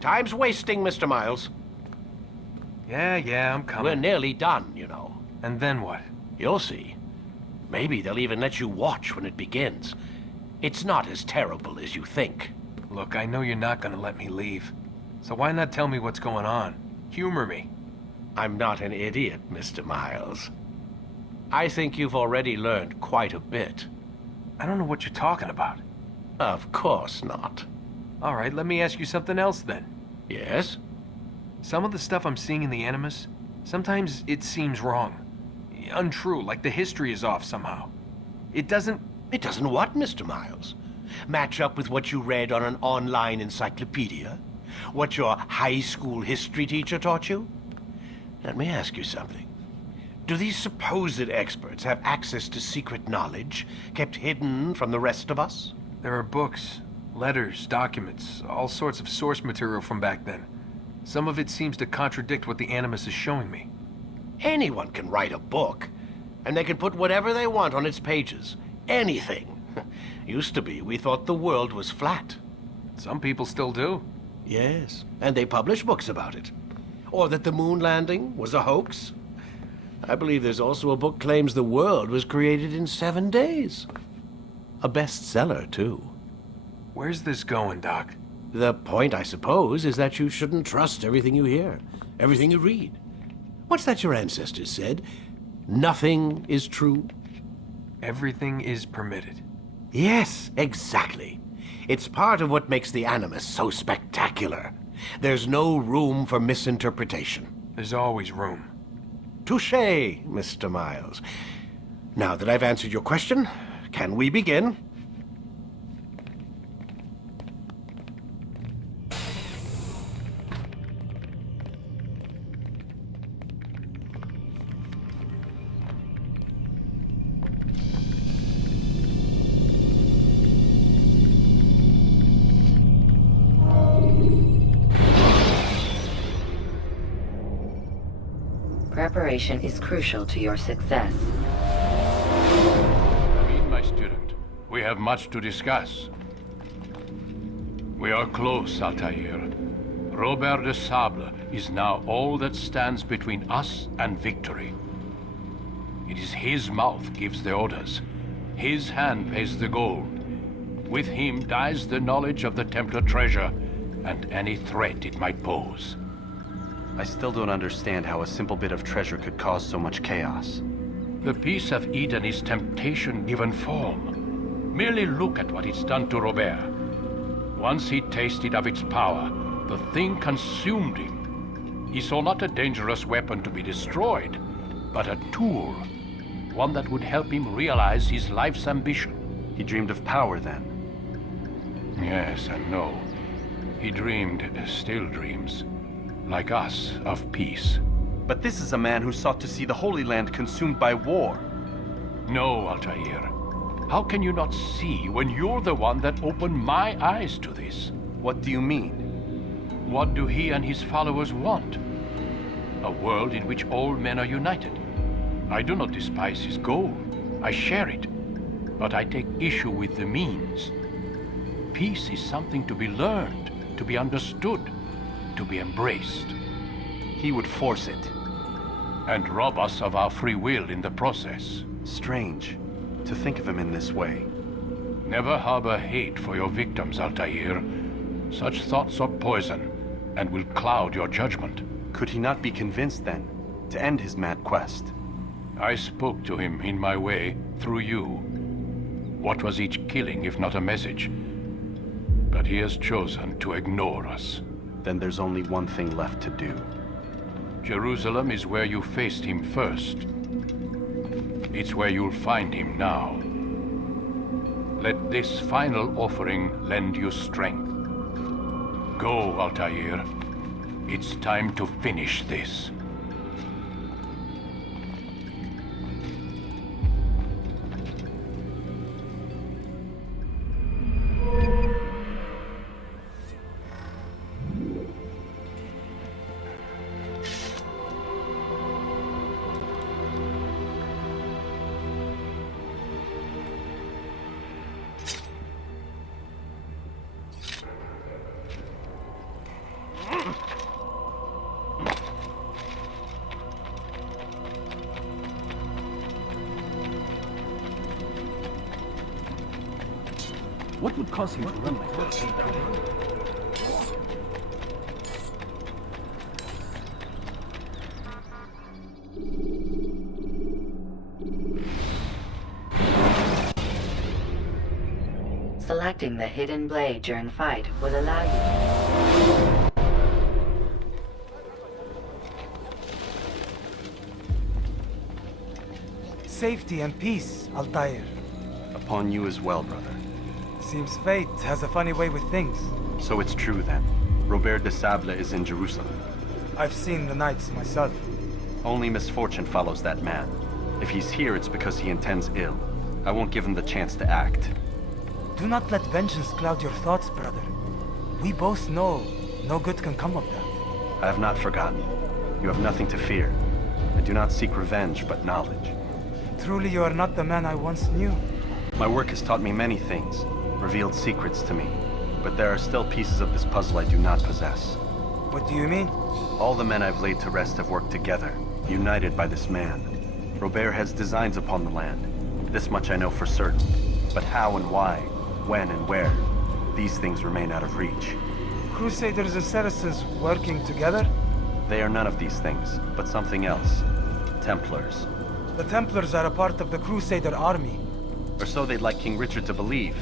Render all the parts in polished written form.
Time's wasting, Mr. Miles. Yeah, I'm coming. We're nearly done, you know. And then what? You'll see. Maybe they'll even let you watch when it begins. It's not as terrible as you think. Look, I know you're not gonna let me leave. So why not tell me what's going on? Humor me. I'm not an idiot, Mr. Miles. I think you've already learned quite a bit. I don't know what you're talking about. Of course not. All right, let me ask you something else then. Yes? Some of the stuff I'm seeing in the Animus, sometimes it seems wrong. Untrue, like the history is off somehow. It doesn't... It doesn't what, Mr. Miles? Match up with what you read on an online encyclopedia? What your high school history teacher taught you? Let me ask you something. Do these supposed experts have access to secret knowledge kept hidden from the rest of us? There are books, letters, documents, all sorts of source material from back then. Some of it seems to contradict what the Animus is showing me. Anyone can write a book, and they can put whatever they want on its pages. Anything. Used to be, we thought the world was flat. Some people still do. Yes, and they publish books about it. Or that the moon landing was a hoax. I believe there's also a book claims the world was created in 7 days. A bestseller, too. Where's this going, Doc? The point, I suppose, is that you shouldn't trust everything you hear, everything you read. What's that your ancestors said? Nothing is true? Everything is permitted. Yes, exactly. It's part of what makes the Animus so spectacular. There's no room for misinterpretation. There's always room. Touché, Mr. Miles. Now that I've answered your question, can we begin? Preparation is crucial to your success. My student, we have much to discuss. We are close, Altair. Robert de Sable is now all that stands between us and victory. It is his mouth gives the orders. His hand pays the gold. With him dies the knowledge of the Templar treasure and any threat it might pose. I still don't understand how a simple bit of treasure could cause so much chaos. The Peace of Eden is temptation given form. Merely look at what it's done to Robert. Once he tasted of its power, the thing consumed him. He saw not a dangerous weapon to be destroyed, but a tool. One that would help him realize his life's ambition. He dreamed of power then. Yes and no. He dreamed, still dreams, like us, of peace. But this is a man who sought to see the Holy Land consumed by war. No, Altair. How can you not see when you're the one that opened my eyes to this? What do you mean? What do he and his followers want? A world in which all men are united. I do not despise his goal. I share it. But I take issue with the means. Peace is something to be learned, to be understood, to be embraced. He would force it. And rob us of our free will in the process. Strange to think of him in this way. Never harbor hate for your victims, Altair. Such thoughts are poison and will cloud your judgment. Could he not be convinced then to end his mad quest? I spoke to him in my way, through you. What was each killing if not a message? But he has chosen to ignore us. Then there's only one thing left to do. Jerusalem is where you faced him first. It's where you'll find him now. Let this final offering lend you strength. Go, Altair. It's time to finish this. would cause him to run like this? Selecting the hidden blade during fight will allow you. Safety and peace, Altair. Upon you as well, brother. Seems fate has a funny way with things. So it's true then. Robert de Sable is in Jerusalem. I've seen the Knights myself. Only misfortune follows that man. If he's here, it's because he intends ill. I won't give him the chance to act. Do not let vengeance cloud your thoughts, brother. We both know no good can come of that. I have not forgotten. You have nothing to fear. I do not seek revenge, but knowledge. Truly you are not the man I once knew. My work has taught me many things, revealed secrets to me. But there are still pieces of this puzzle I do not possess. What do you mean? All the men I've laid to rest have worked together, united by this man. Robert has designs upon the land. This much I know for certain. But how and why, when and where, these things remain out of reach. Crusaders and Saracens working together? They are none of these things, but something else. Templars. The Templars are a part of the Crusader army. Or so they'd like King Richard to believe.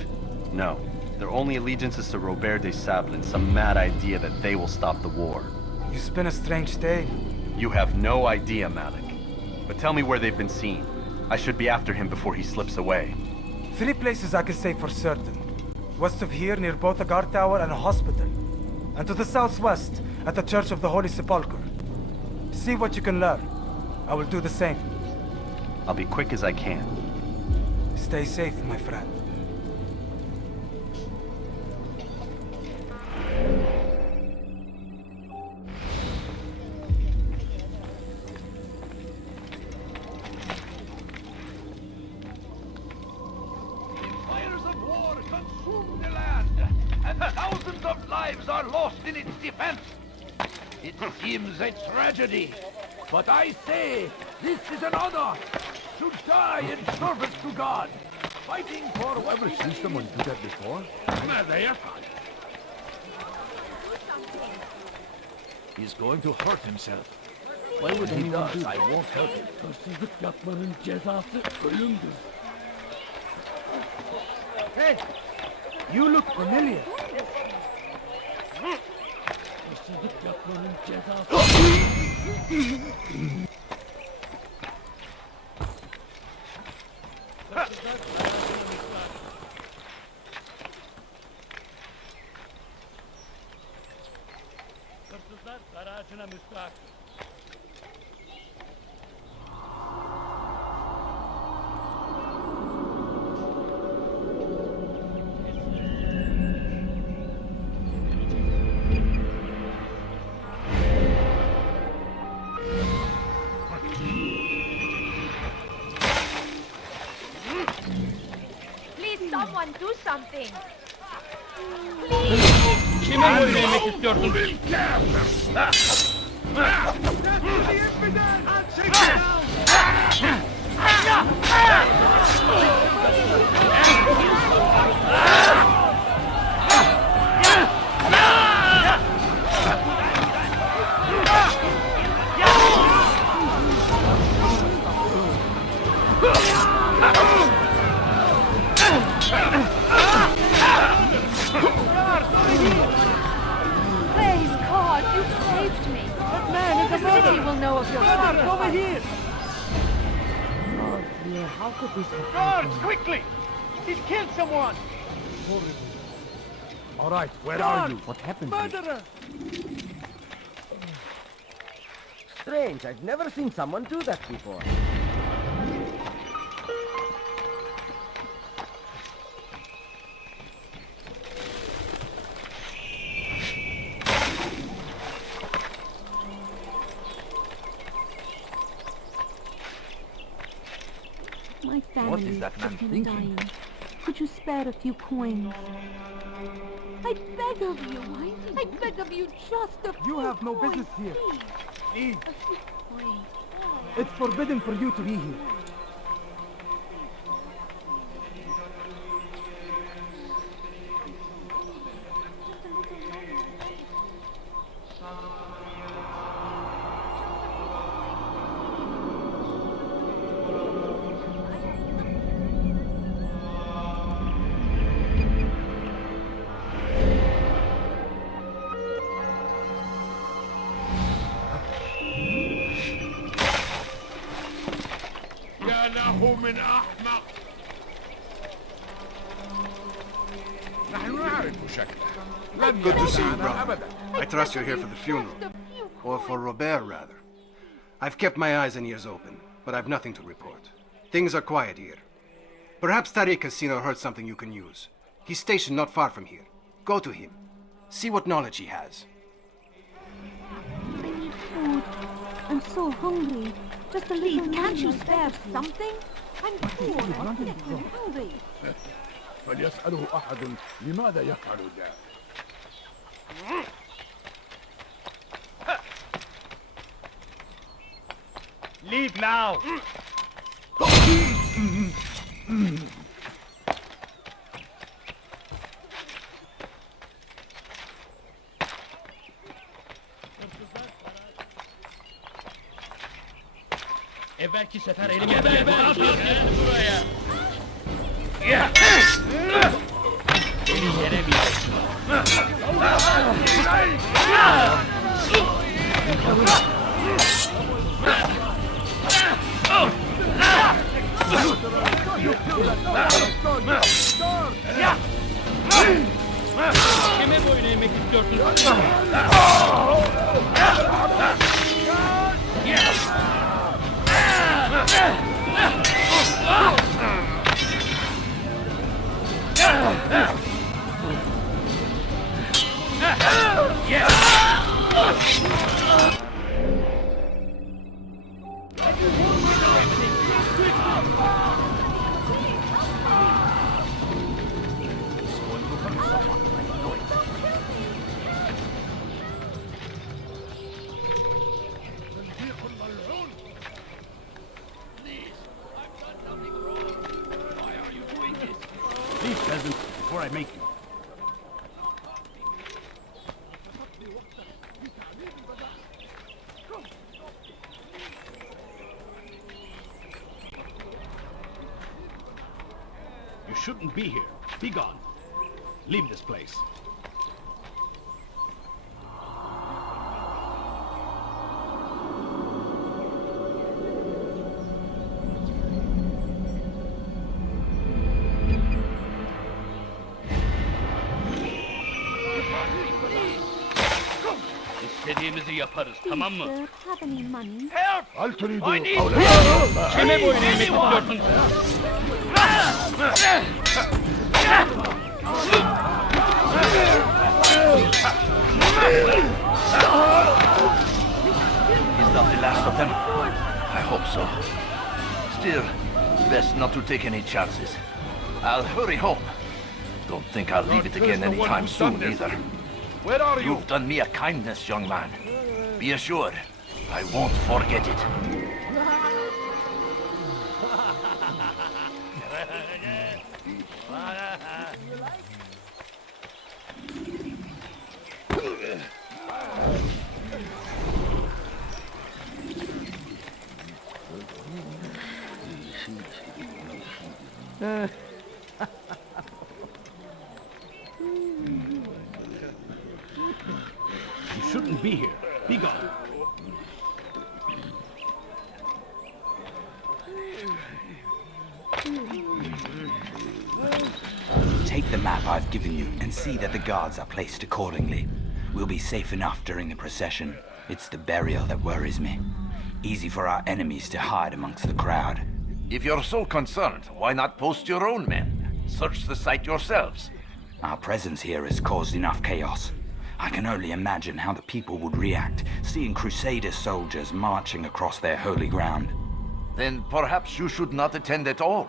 No, their only allegiance is to Robert de Sable and some mad idea that they will stop the war. You spin a strange tale. You have no idea, Malik. But tell me where they've been seen. I should be after him before he slips away. 3 places I can say for certain. West of here, near both a guard tower and a hospital. And to the southwest, at the Church of the Holy Sepulchre. See what you can learn. I will do the same. I'll be quick as I can. Stay safe, my friend. Fires of war consume the land, and thousands of lives are lost in its defense. It seems a tragedy, but I say this is an honor to die in service to God, fighting for what we Seen someone do that before? there. He's going to hurt himself. Why would he does, I won't help him. Hey! You look familiar. Please, someone do something. Praise God, you saved me. The city will know of your sacrifice. Guards, quickly! He's killed someone! All right, where are you? What happened? Murderer! Strange, I've never seen someone do that before. My family is that man sick and thinking? dying. Could you spare a few coins? I beg of you. I beg of you just a few You have no coins, business here. please. Leave. A few coins. It's forbidden for you to be here. إنه من أحمق. نحن نعرف شكله. لن Good to see you, يخدعنا brother. أبدا. I trust you're here for the funeral. Or for Robert, rather. I've kept my eyes and ears open, but I've nothing to report. Things are quiet here. Perhaps Tariq has seen or heard something you can use. He's stationed not far from here. Go to him. See what knowledge he has. I need food. I'm so hungry. Just a little. Can't you spare something? I'm poor. I'm hungry. فليسأله أحد لماذا يفعل ذلك. Leave now! Evvelki sefer elime buraya. Beni yenemeyeceksin. Kime boyun eğmek istiyorsun? Please, peasant, before I make you. You shouldn't be here. Be gone. Leave this place. İstediğimizi yaparız, tamam mı? Sir, have any money? Hal turidu Kime boyun eğmek istiyorsun? Is that the last of them? I hope so. Still, best not to take any chances. I'll hurry home. Don't think I'll leave it again anytime soon either. Where are you? You've done me a kindness, young man. Be assured, I won't forget it. You shouldn't be here. Be gone. Take the map I've given you and see that the guards are placed accordingly. We'll be safe enough during the procession. It's the burial that worries me. Easy for our enemies to hide amongst the crowd. If you're so concerned, why not post your own men? Search the site yourselves. Our presence here has caused enough chaos. I can only imagine how the people would react, seeing Crusader soldiers marching across their holy ground. Then perhaps you should not attend at all.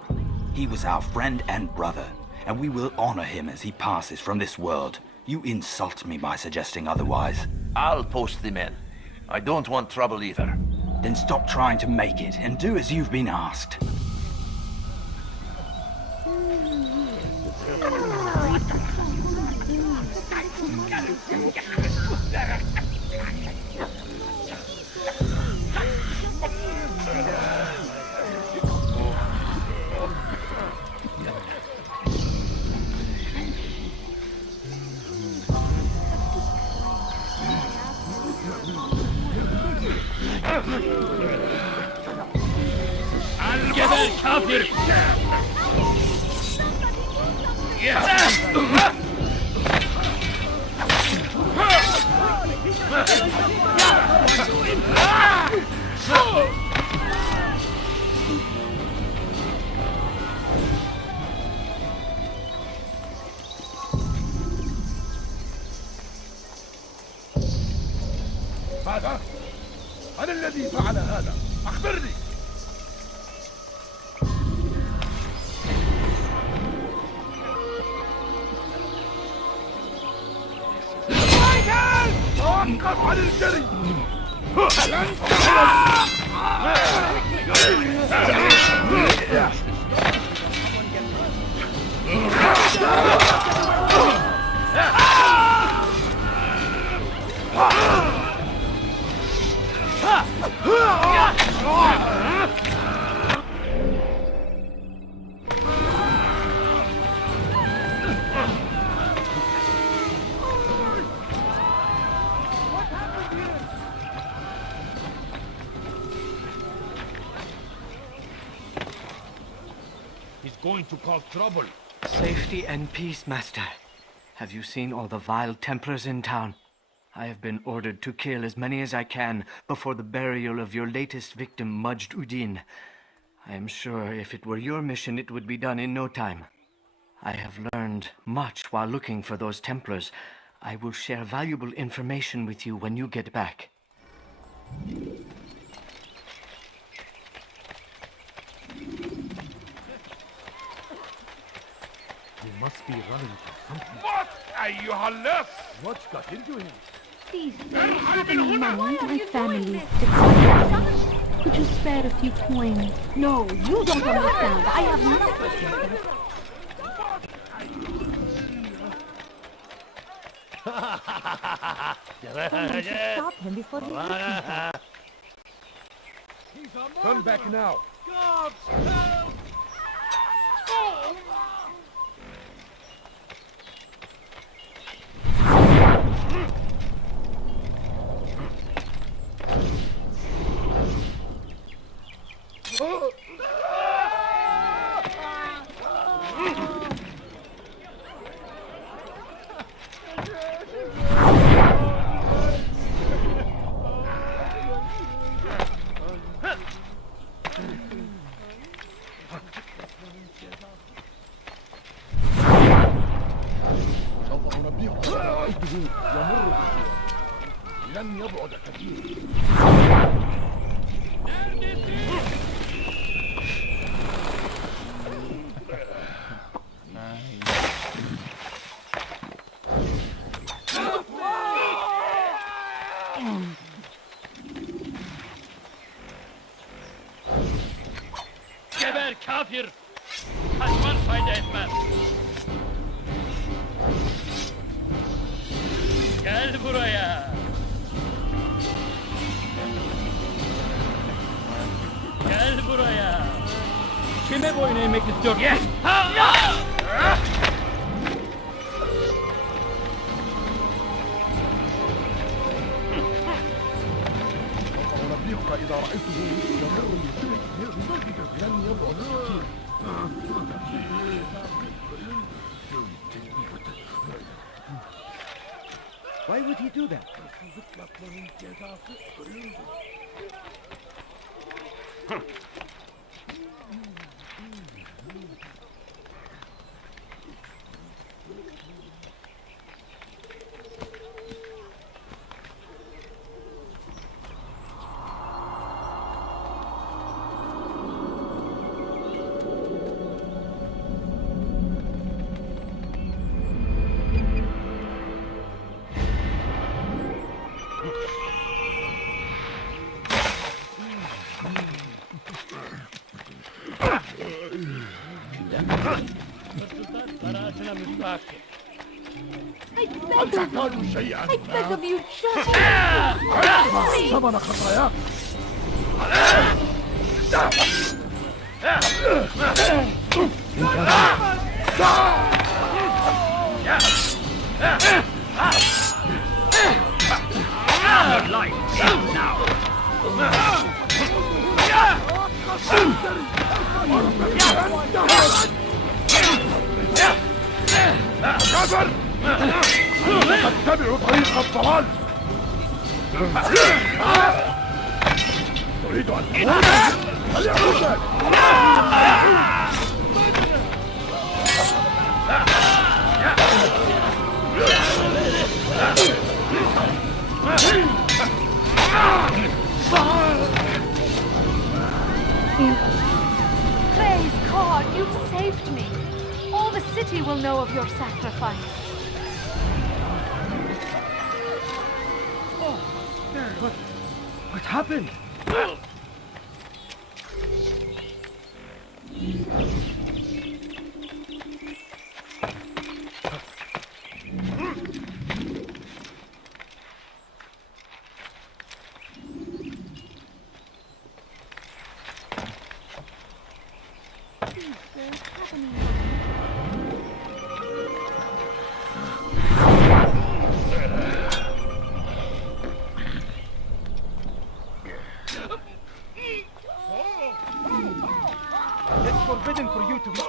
He was our friend and brother, and we will honor him as he passes from this world. You insult me by suggesting otherwise. I'll post the men. I don't want trouble either. Then stop trying to make it and do as you've been asked. I'll get Geber kafir! ماذا؟ من الذي فعل هذا؟ أخبرني! توقف عن الجري! لن He's going to cause trouble. Safety and peace, Master. Have you seen all the vile Templars in town? I have been ordered to kill as many as I can before the burial of your latest victim, Majd Udin. I am sure if it were your mission, it would be done in no time. I have learned much while looking for those Templars. I will share valuable information with you when you get back. He must be running from something. What أيها اللص? What's got into him? These days, having money, my family's declining. Could you spare a few coins? No, you don't understand. I have nothing. Someone should stop him before he hits me. Turn back now. God, help! Oh! سوف أنبهك رأيته يمر لن يبعد كثير. Geber kafir! Kaçman fayda etmez. Gel buraya. Gel buraya. Kime boyun eğmek istiyorsun? Yes! أنبهك إذا رأيته يمر بضربك لن يبعد كثير. Why would he do that? I beg of you, just ثمن خطاياك. Your life now. كفر! تتبعوا طريق الضلال! تريد أن تموت؟ فليكن Praise God, you've saved me. All the city will know of your sacrifice. What happened? It's forbidden for you to be...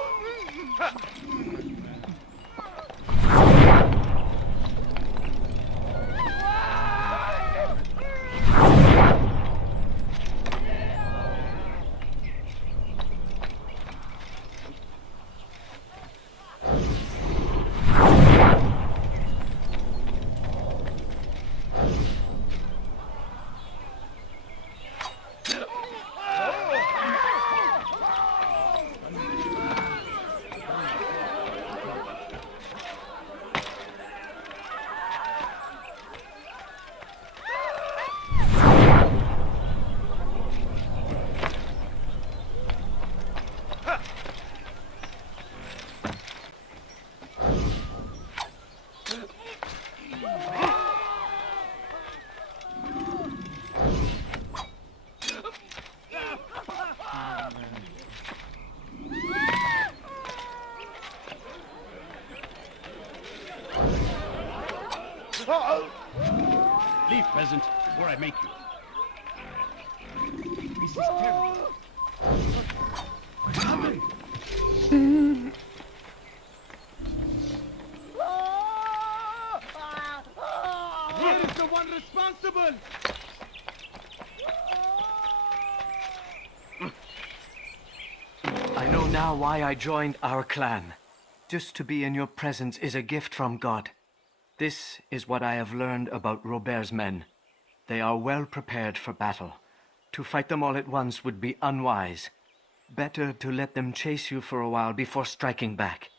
Leave, peasant, or I make you. This is terrible. What happened? Where is the one responsible? I know now why I joined our clan. Just to be in your presence is a gift from God. This is what I have learned about Robert's men. They are well prepared for battle. To fight them all at once would be unwise. Better to let them chase you for a while before striking back.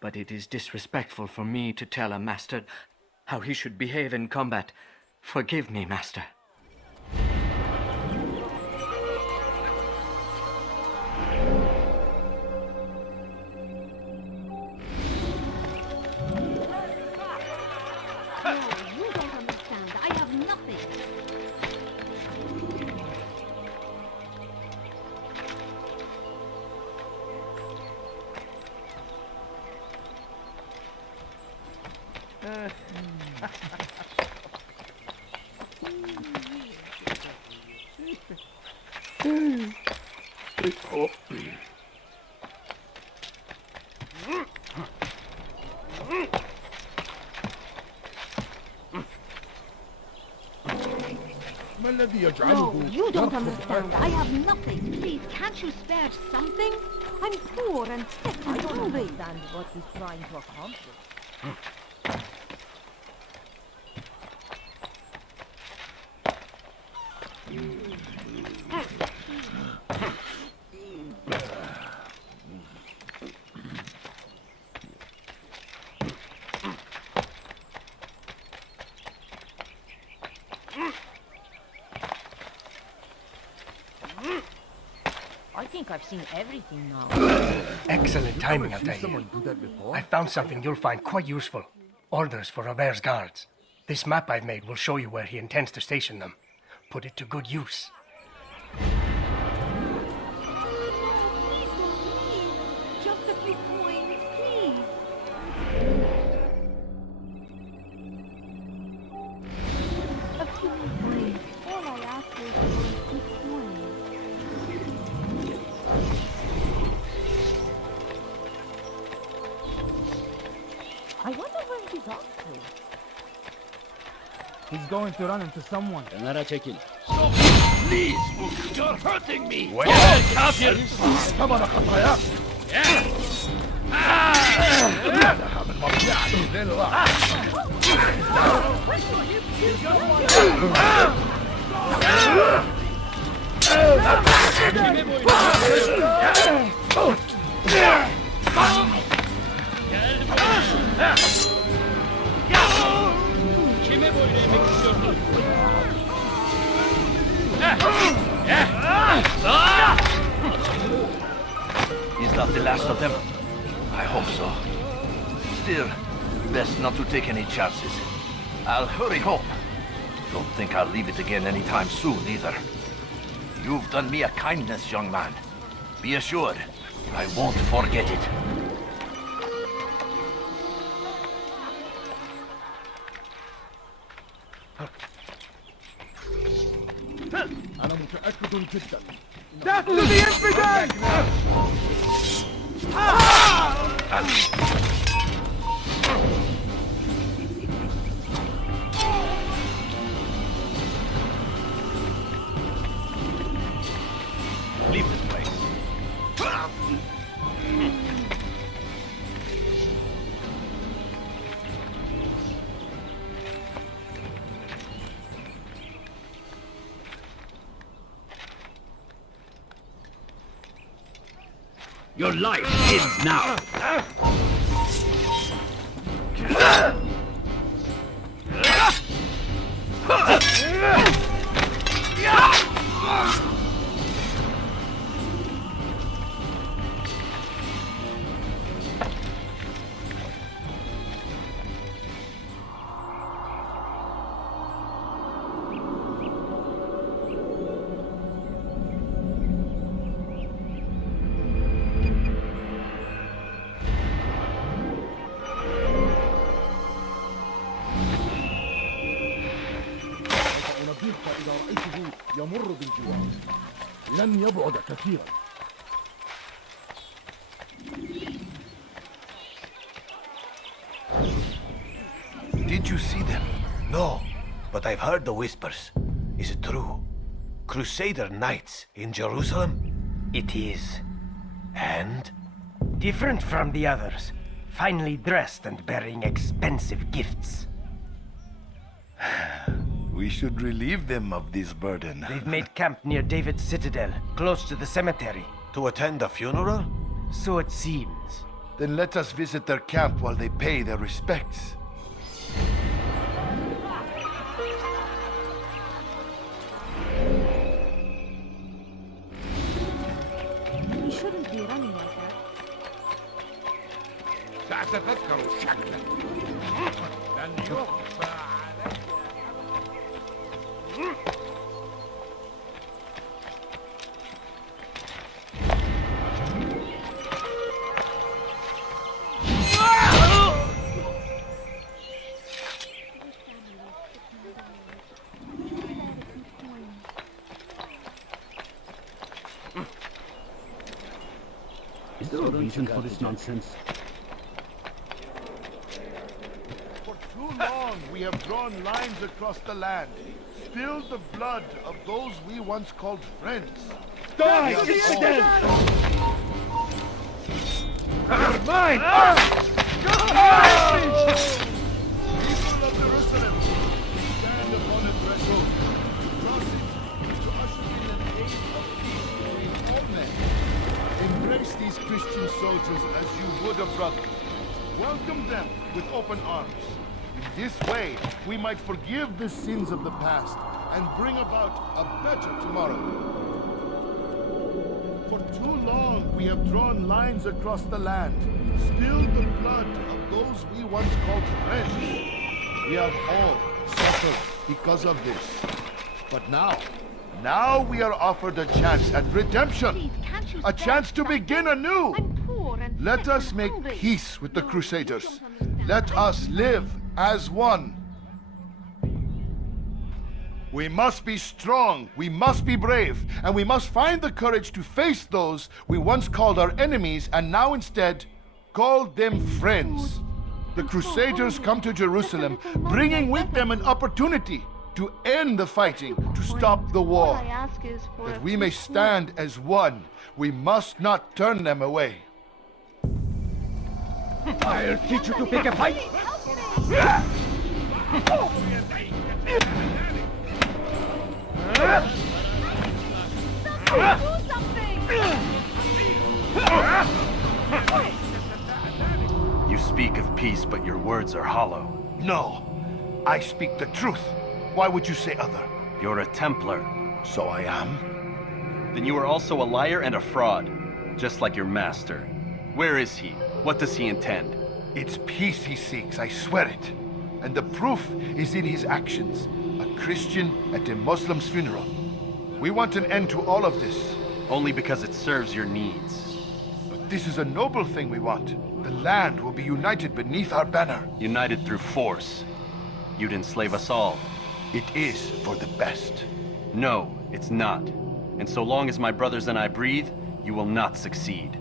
But it is disrespectful for me to tell a master how he should behave in combat. Forgive me, master. You don't understand. I have nothing. No, you don't understand. I have nothing. Please, can't you spare something? I'm poor and sick and hungry. I don't understand what he's trying to accomplish. I think I've seen everything now. Excellent timing, Altair. I found something you'll find quite useful. Orders for Robert's guards. This map I've made will show you where he intends to station them. Put it to good use. Just a few coins, please. A few coins. All I ask is for a few coins. talk to? He's going to run into someone. Kenara çekil. Stop! Please! You're hurting me! Gel kafir! Kime boyun eğmek istiyorsun? Is that the last of them? I hope so. Still, best not to take any chances. I'll hurry home. Don't think I'll leave it again anytime soon, either. You've done me a kindness, young man. Be assured, I won't forget it. أنا متأكد جدا. Death to the infidel! Leave this place. Your life ends now. إذا رأيته يمر بالجوار لن يبعد كثيرا. Did you see them? No, but I've heard the whispers. Is it true? Crusader knights in Jerusalem? It is. And? Different from the others. Finely dressed and bearing expensive gifts. We should relieve them of this burden. They've made camp near David's citadel, close to the cemetery. To attend a funeral? So it seems. Then let us visit their camp while they pay their respects. You shouldn't be running like that. سأتذكر شكلك لن يخفى عليك. Is there a reason for this nonsense? For too long we have drawn lines across the land, spilled the blood of those we once called friends. Die, We are infidel! Never mind! People of Jerusalem, we stand upon a threshold. To cross it is to usher in an age of peace between all men. Embrace these Christian soldiers as you would a brother. Welcome them with open arms. In this way, we might forgive the sins of the past and bring about a better tomorrow. For too long, we have drawn lines across the land, spilled the blood of those we once called friends. We have all suffered because of this. But now we are offered a chance at redemption. A chance to begin anew. Let us make peace with the Crusaders. Let us live as one. We must be strong, we must be brave, and we must find the courage to face those we once called our enemies and now instead call them friends. The Crusaders come to Jerusalem, bringing with them an opportunity to end the fighting, to stop the war. All I ask is for That we may stand as one. We must not turn them away. I'll teach you to pick a fight. You speak of peace, but your words are hollow. No, I speak the truth. Why would you say other? You're a Templar. So I am. Then you are also a liar and a fraud, just like your master. Where is he? What does he intend? It's peace he seeks, I swear it. And the proof is in his actions. A Christian at a Muslim's funeral. We want an end to all of this. Only because it serves your needs. But this is a noble thing we want. The land will be united beneath our banner. United through force. You'd enslave us all. It is for the best. No, it's not. And so long as my brothers and I breathe, you will not succeed.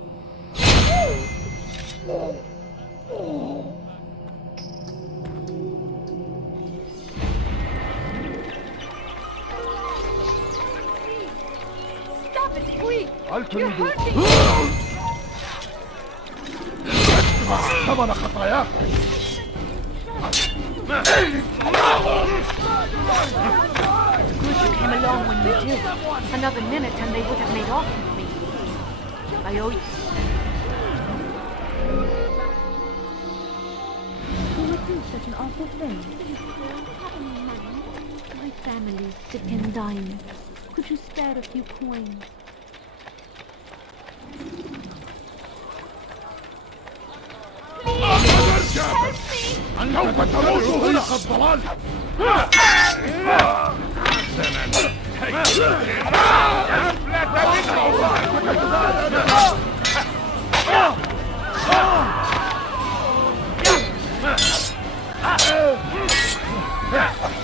Stop it, quick! You're hurting طبعا خطاياك. Good you came along when you did. Another minute and they would have made off with me. I owe you. You would do such an awful thing. My family's sick and dying. Could you spare a few coins? سوف تموت هنا الضلال.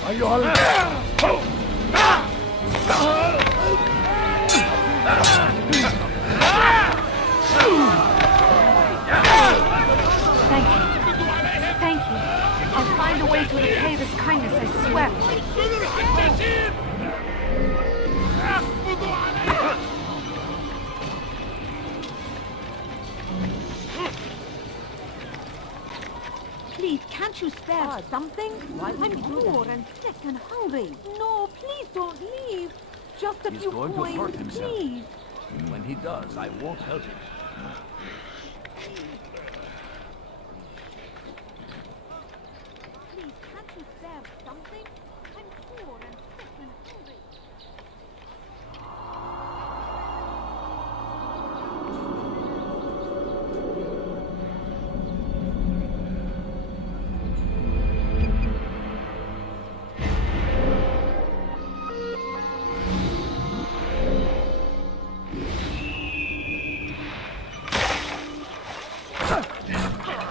أيها Thank you. Thank you. I'll find a way to repay this kindness, I swear. Please, can't you spare something? I'm poor and sick and hungry. No, please don't leave. Just a few coins, please. When he does, I won't help him. Please, can't you spare something? I'm poor and sick and hungry.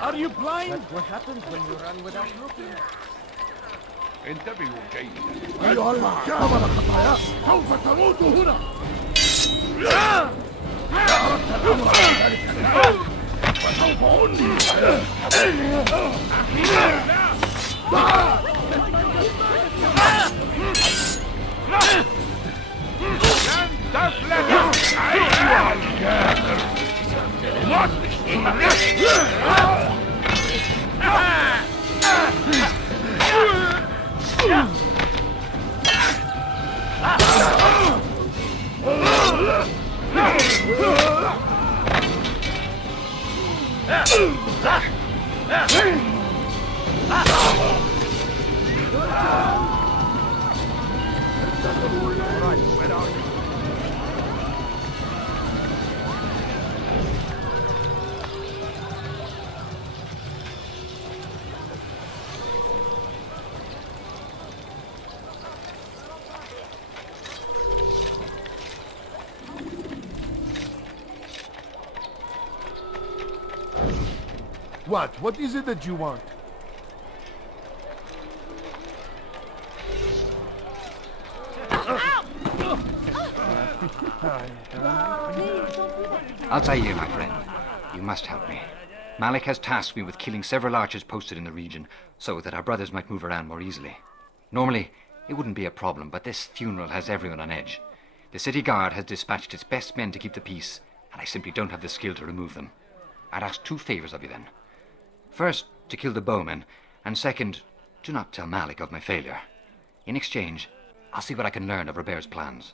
Are you blind? That's what happens when you run without looking. انتبهوا جيدا. أيها طبعا خطاياك. سوف تموت هنا. أردت الأمر على ذلك الآن. وسوف What? What is it that you want? Altair, my friend. You must help me. Malik has tasked me with killing several archers posted in the region, so that our brothers might move around more easily. Normally, it wouldn't be a problem, but this funeral has everyone on edge. The city guard has dispatched its best men to keep the peace, and I simply don't have the skill to remove them. I'd ask 2 favors of you then. First, to kill the bowmen, and second, do not tell Malik of my failure. In exchange, I'll see what I can learn of Robert's plans.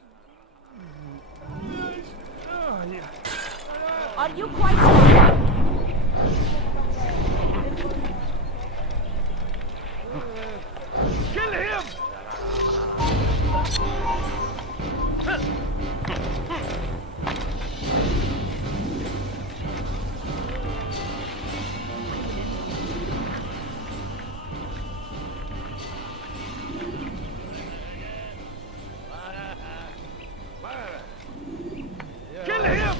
Are you quite... Kill him! Kill him!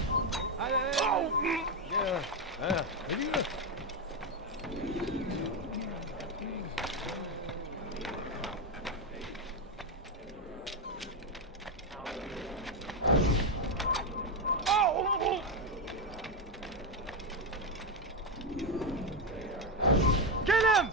Kill him!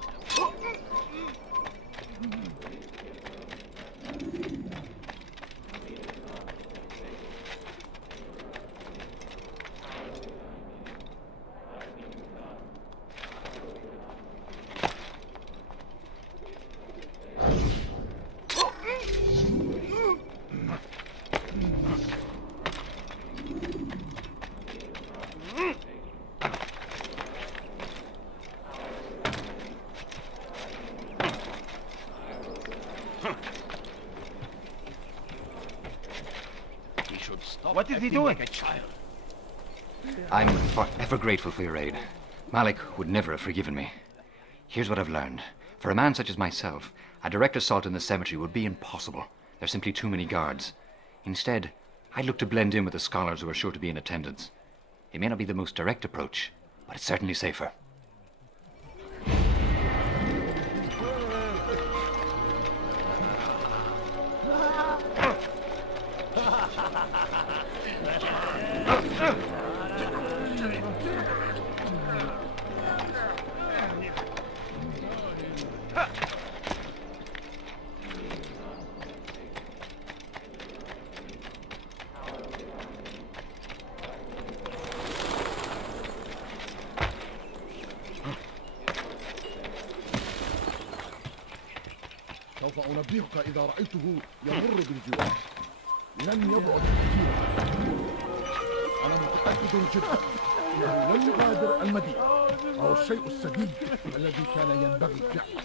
What is he doing? I'm forever grateful for your aid. Malik would never have forgiven me. Here's what I've learned. For a man such as myself, a direct assault in the cemetery would be impossible. There's simply too many guards. Instead, I'd look to blend in with the scholars who are sure to be in attendance. It may not be the most direct approach, but it's certainly safer. سوف أنبهك إذا رأيته يمر بالجوار. لن يبعد كثيرا. أنا متأكد جدا أنه لن يغادر المدينة. أو الشيء السديد الذي كان ينبغي فعله.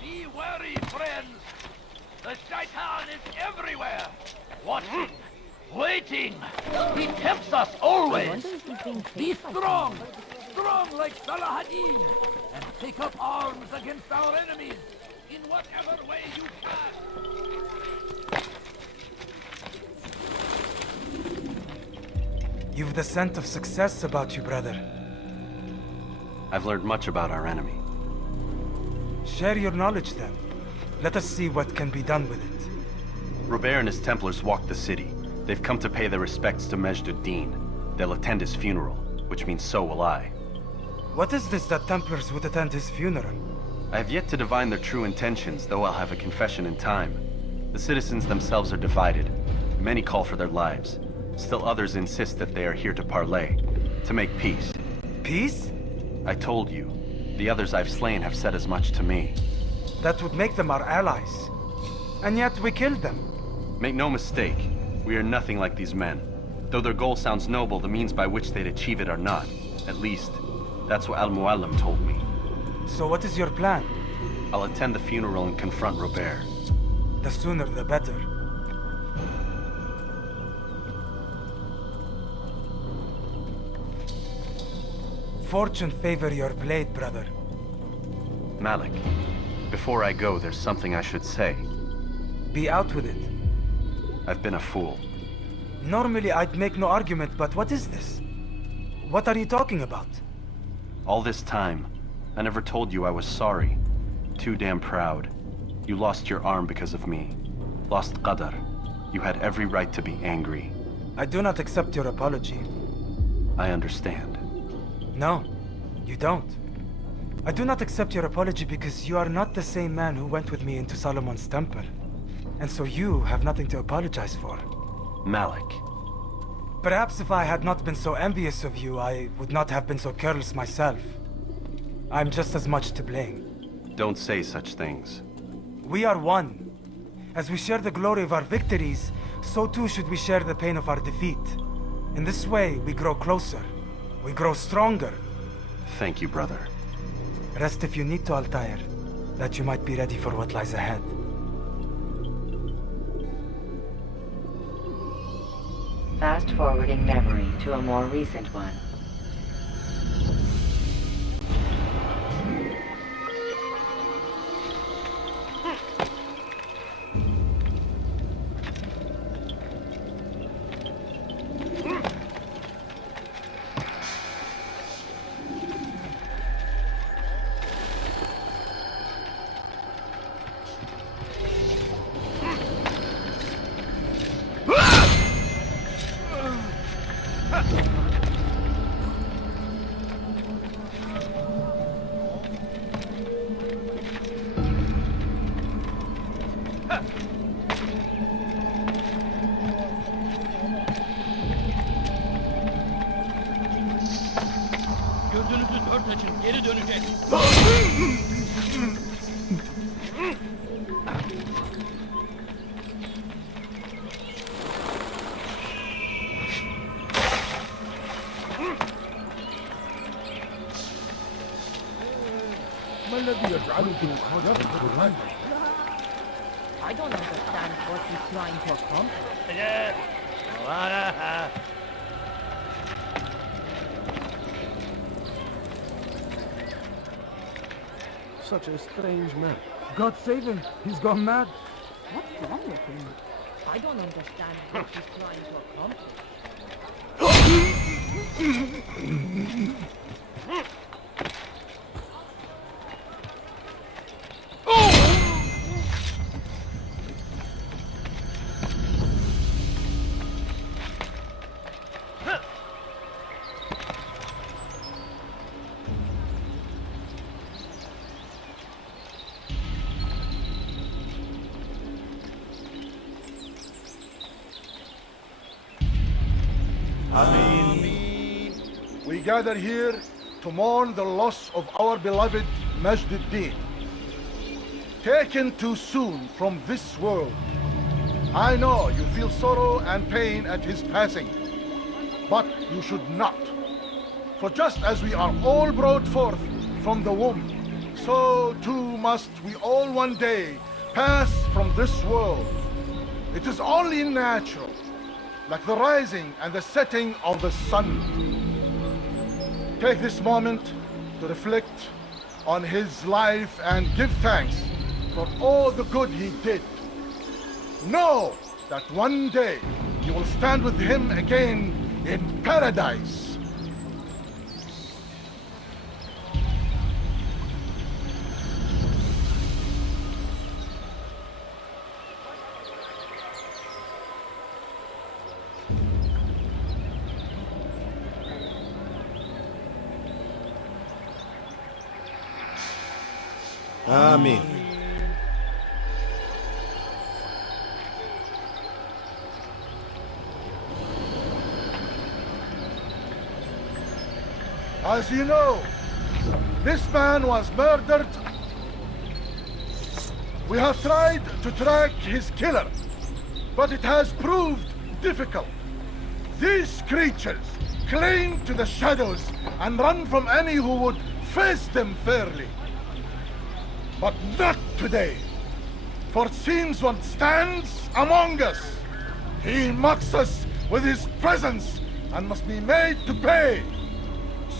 Be wary, friends! The Shaitan is everywhere! Watching, waiting! He tempts us always! Be strong! Strong like Salahadin! And take up arms against our enemies in whatever way you can! You've the scent of success about you, brother. I've learned much about our enemy. Share your knowledge then. Let us see what can be done with it. Robert and his Templars walk the city. They've come to pay their respects to Majd ud-Din. They'll attend his funeral, which means so will I. What is this that Templars would attend his funeral? I have yet to divine their true intentions, though I'll have a confession in time. The citizens themselves are divided. Many call for their lives. Still others insist that they are here to parley, to make peace. Peace? I told you. The others I've slain have said as much to me. That would make them our allies. And yet we killed them. Make no mistake, we are nothing like these men. Though their goal sounds noble, the means by which they'd achieve it are not. At least, that's what Al-Mualim told me. So what is your plan? I'll attend the funeral and confront Robert. The sooner the better. Fortune favor your blade, brother. Malik, before I go, there's something I should say. Be out with it. I've been a fool. Normally I'd make no argument, but what is this? What are you talking about? All this time, I never told you I was sorry. Too damn proud. You lost your arm because of me. Lost Qadar. You had every right to be angry. I do not accept your apology. I understand. No, you don't. I do not accept your apology because you are not the same man who went with me into Solomon's temple. And so you have nothing to apologize for. Malik. Perhaps if I had not been so envious of you, I would not have been so careless myself. I'm just as much to blame. Don't say such things. We are one. As we share the glory of our victories, so too should we share the pain of our defeat. In this way, we grow closer. We grow stronger. Thank you, brother. Rest if you need to, Altair, that you might be ready for what lies ahead. Fast-forwarding memory to a more recent one. Gözünüzü dört açın, geri dönecek. ما الذي يجعلكم يرفض الرجل؟ I don't understand what he's trying to accomplish. Such a strange man. God save him! He's gone mad! What's wrong with him? I don't understand what he's trying to accomplish. We gather here to mourn the loss of our beloved Majd ad-Din. Taken too soon from this world. I know you feel sorrow and pain at his passing, but you should not. For just as we are all brought forth from the womb, so too must we all one day pass from this world. It is only natural, like the rising and the setting of the sun. Take this moment to reflect on his life and give thanks for all the good he did. Know that one day you will stand with him again in paradise. Amen. As you know, this man was murdered. We have tried to track his killer, but it has proved difficult. These creatures cling to the shadows and run from any who would face them fairly. But not today, for since one stands among us, he mocks us with his presence and must be made to pay.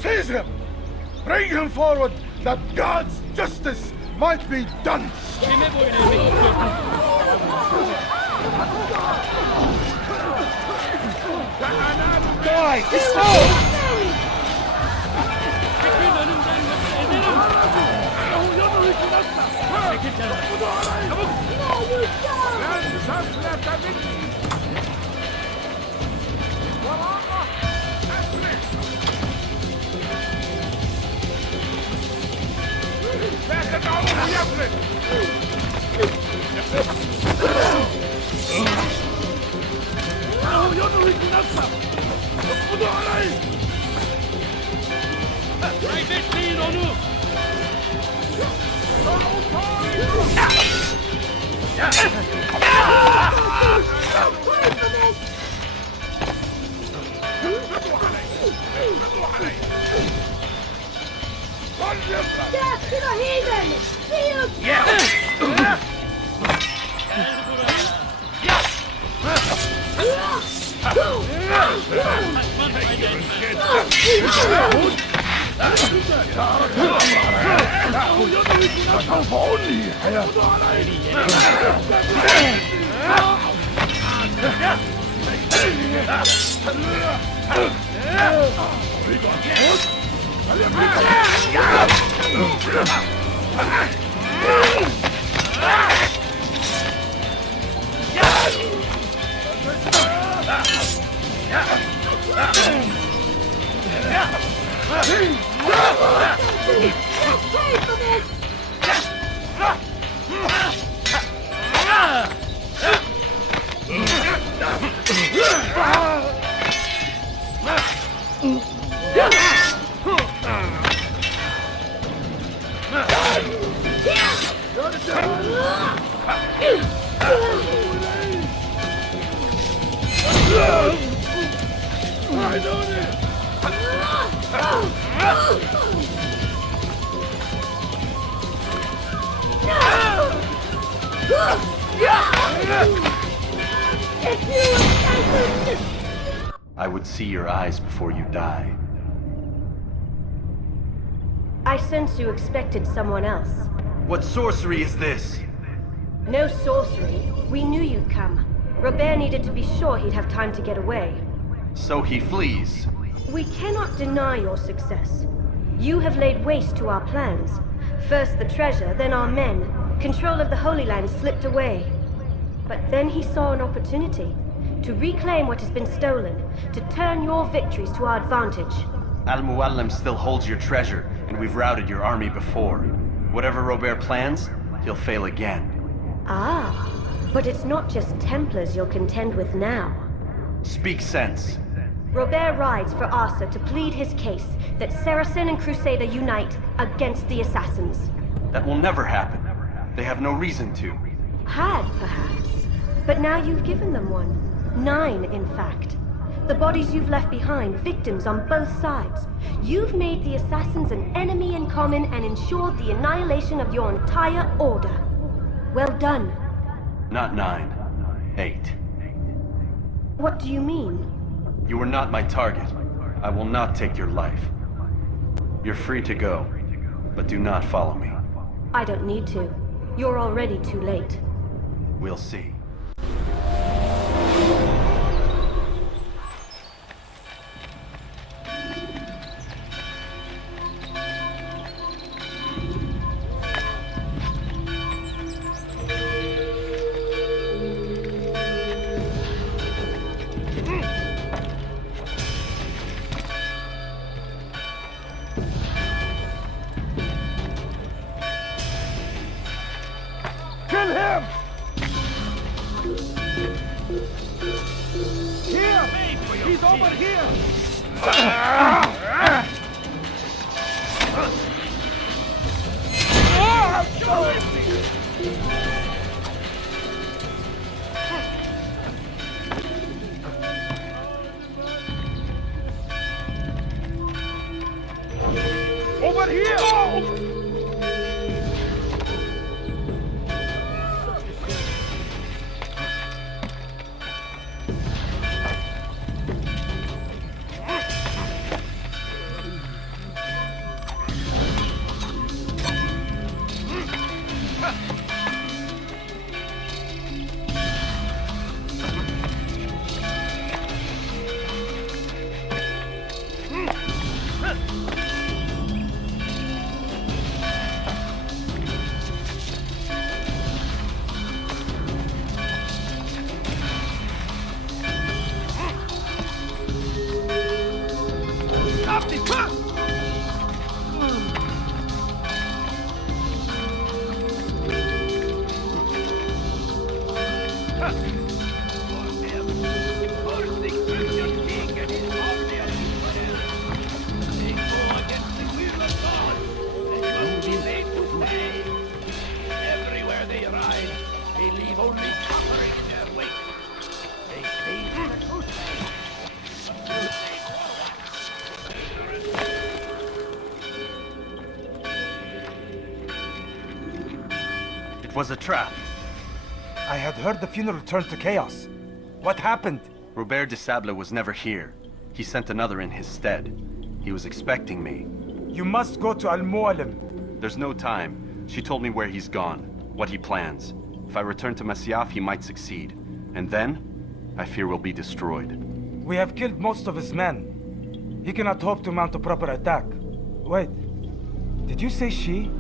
Seize him! Bring him forward that God's justice might be done! Kime boyun eğmek istiyorsun? Die! Kaybetmeyin onu! Death to the heathen! See you! Gel Kaçman fayda etmez. I would see your eyes before you die. I sense you expected someone else. What sorcery is this? No sorcery. We knew you'd come. Robert needed to be sure he'd have time to get away. So he flees. We cannot deny your success. You have laid waste to our plans. First the treasure, then our men. Control of the Holy Land slipped away. But then he saw an opportunity to reclaim what has been stolen, to turn your victories to our advantage. Al-Mualim still holds your treasure, and we've routed your army before. Whatever Robert plans, he'll fail again. Ah, but it's not just Templars you'll contend with now. Speak sense. Robert rides for Asa to plead his case that Saracen and Crusader unite against the Assassins. That will never happen. They have no reason to. Had, perhaps. But now you've given them one. 9, in fact. The bodies you've left behind, victims on both sides. You've made the Assassins an enemy in common and ensured the annihilation of your entire order. Well done. Not 9. 8. What do you mean? You are not my target. I will not take your life. You're free to go, but do not follow me. I don't need to. You're already too late. We'll see. Kill him! Here! He's over here! Over here! Everywhere they ride, they leave only suffering in their wake. They say the truth. It was a trap. I had heard the funeral turned to chaos. What happened? Robert de Sable was never here. He sent another in his stead. He was expecting me. You must go to Al-Mualim. There's no time. She told me where he's gone, what he plans. If I return to Masyaf, he might succeed. And then, I fear we'll be destroyed. We have killed most of his men. He cannot hope to mount a proper attack. Wait, did you say she?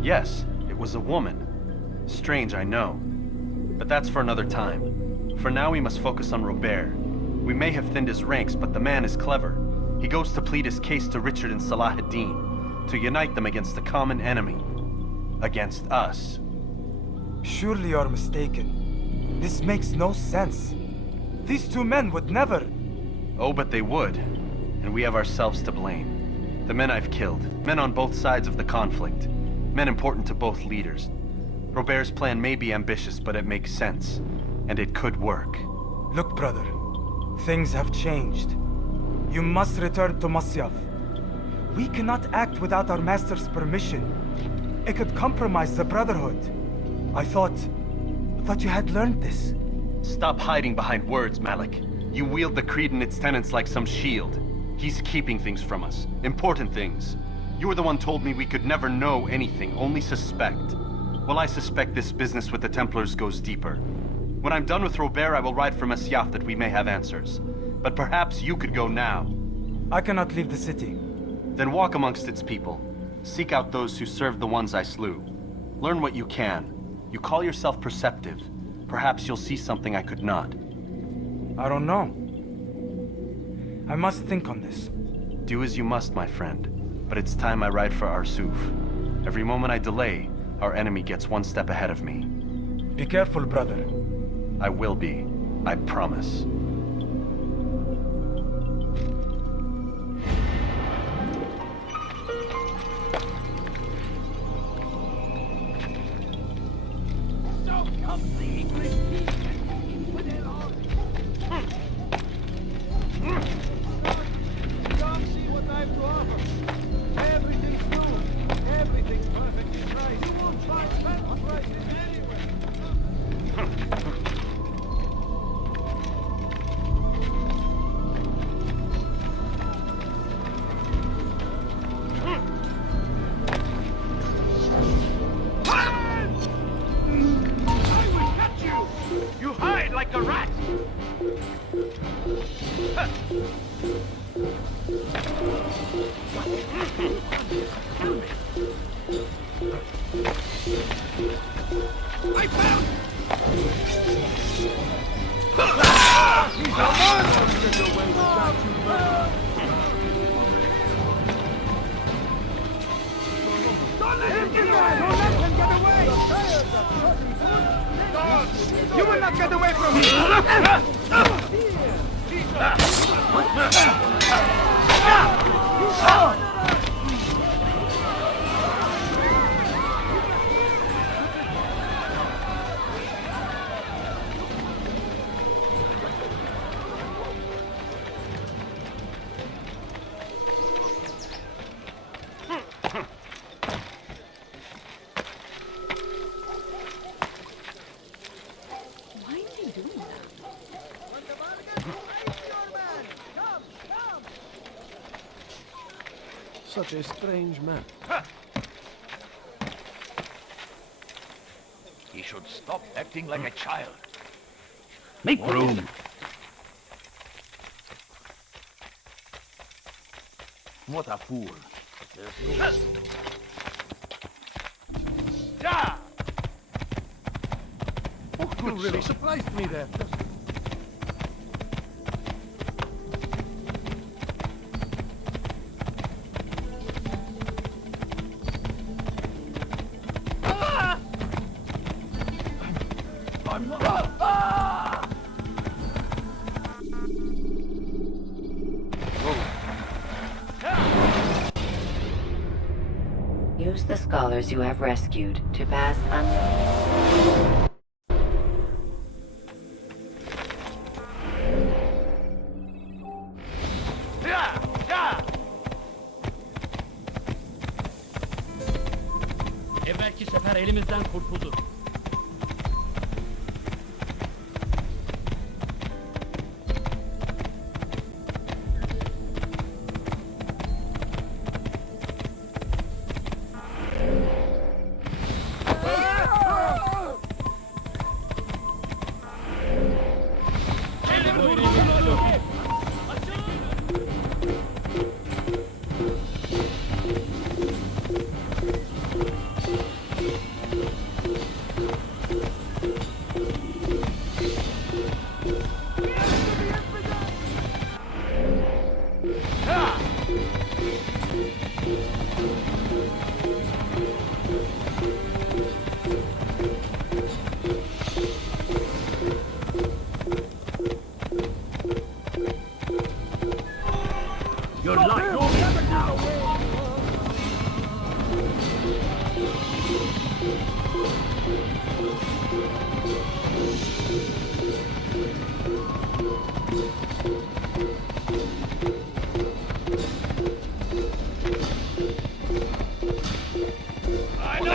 Yes, it was a woman. Strange, I know. But that's for another time. For now, we must focus on Robert. We may have thinned his ranks, but the man is clever. He goes to plead his case to Richard and Salah ad-Din, to unite them against the common enemy. Against us. Surely you're mistaken. This makes no sense. These two men would never... Oh, but they would. And we have ourselves to blame. The men I've killed, men on both sides of the conflict, men important to both leaders. Robert's plan may be ambitious, but it makes sense. And it could work. Look, brother. Things have changed. You must return to Masyaf. We cannot act without our master's permission. It could compromise the Brotherhood. I thought you had learned this. Stop hiding behind words, Malik. You wield the creed and its tenets like some shield. He's keeping things from us. Important things. You were the one told me we could never know anything, only suspect. Well, I suspect this business with the Templars goes deeper. When I'm done with Robert, I will ride for Masyaf that we may have answers. But perhaps you could go now. I cannot leave the city. Then walk amongst its people. Seek out those who served the ones I slew. Learn what you can. You call yourself perceptive. Perhaps you'll see something I could not. I don't know. I must think on this. Do as you must, my friend. But it's time I ride for Arsuf. Every moment I delay, our enemy gets one step ahead of me. Be careful, brother. I will be. I promise. You will not get away from me! Such a strange man. He should stop acting like a child. Make room. What a fool. Oh, you really surprised me there. I'm not... Use the scholars you have rescued to pass unnoticed. Evvelki sefer elimizden kurtuldu. Your life will never now.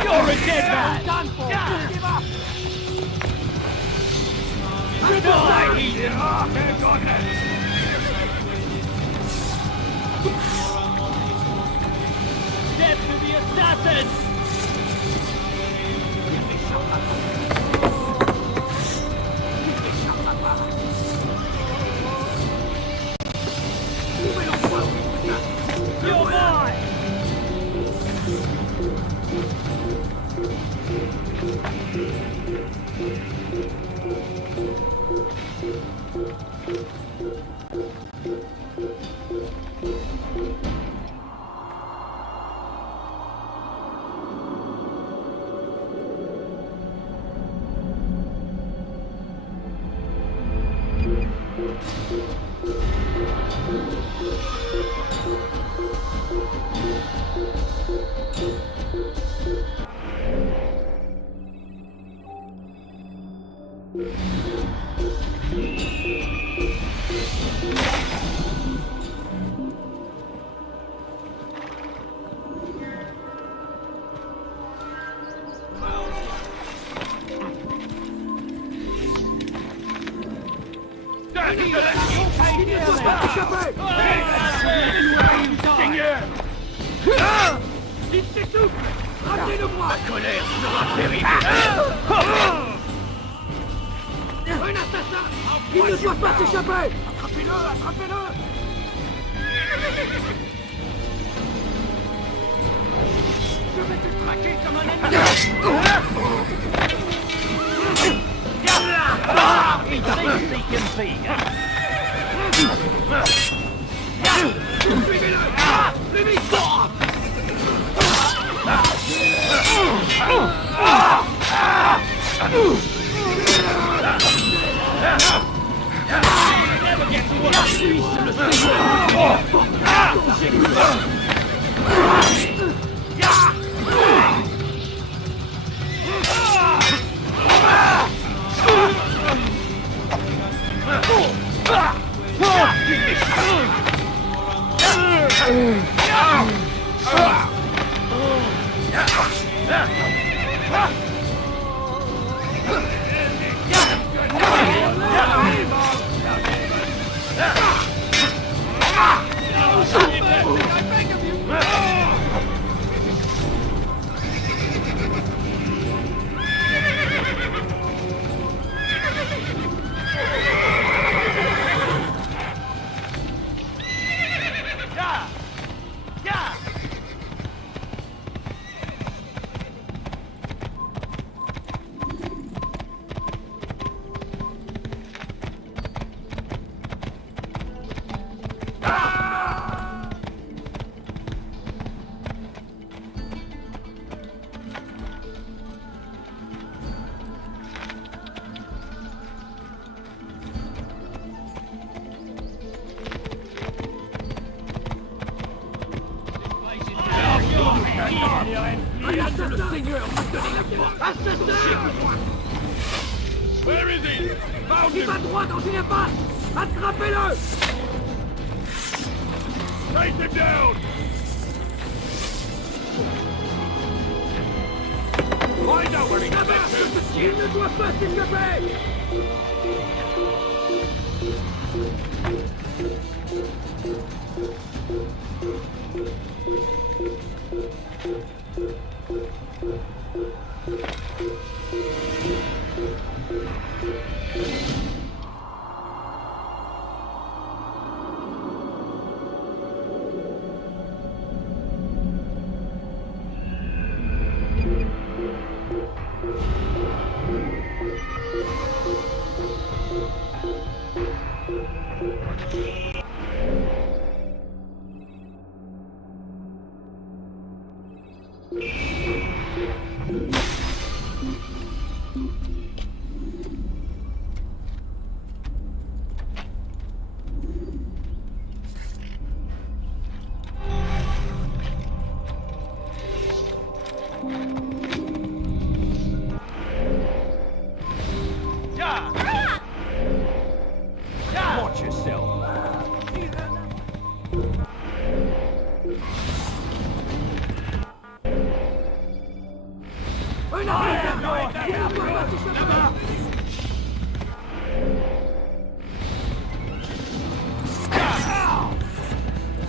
You're a dead man! Done for! Give up! Goodbye, Eden! Death to the assassins! You're mine! La colère sera terrible. Un assassin! Il ne doit pas s'échapper! Attrapez-le! Attrapez-le! Je vais te traquer comme un ennemi! Seek Suivez-le! Plus vite! Never get to what I Le Seigneur m'a donné la force. Where is he? Il va droit dans une impasse. Attrapez-le. Take him down. Find out where he got that. Il ne doit pas s'échapper. Watch yourself.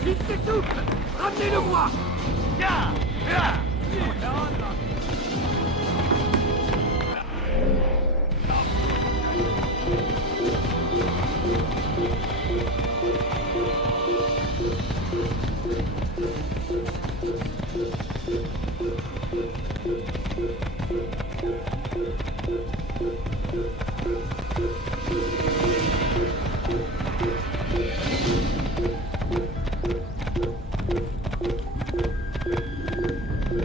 Il s'essouffle. Ramenez-le-moi.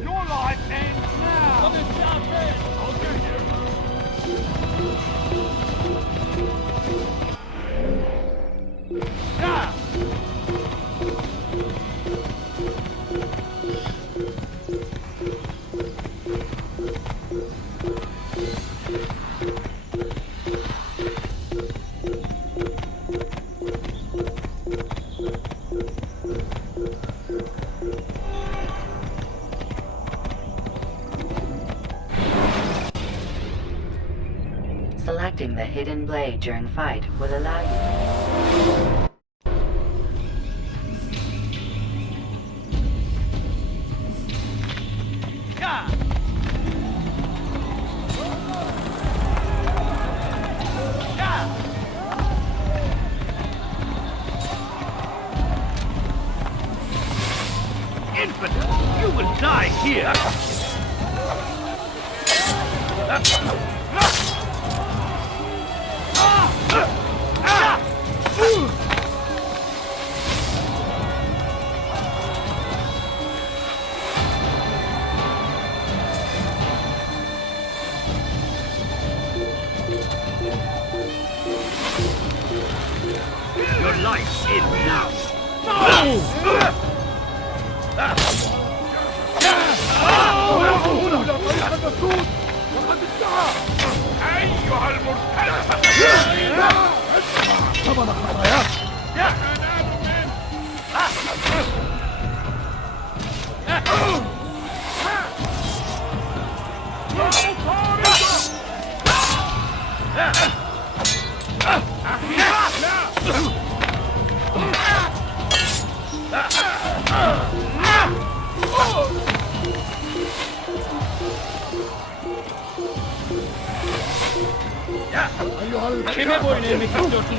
Your life ends now. What is down there? I'll get you. Yeah. Selecting the hidden blade during fight will allow you. Infant, you will die here. Your life ends now. أيها Kime boyun eğmek istiyorsun?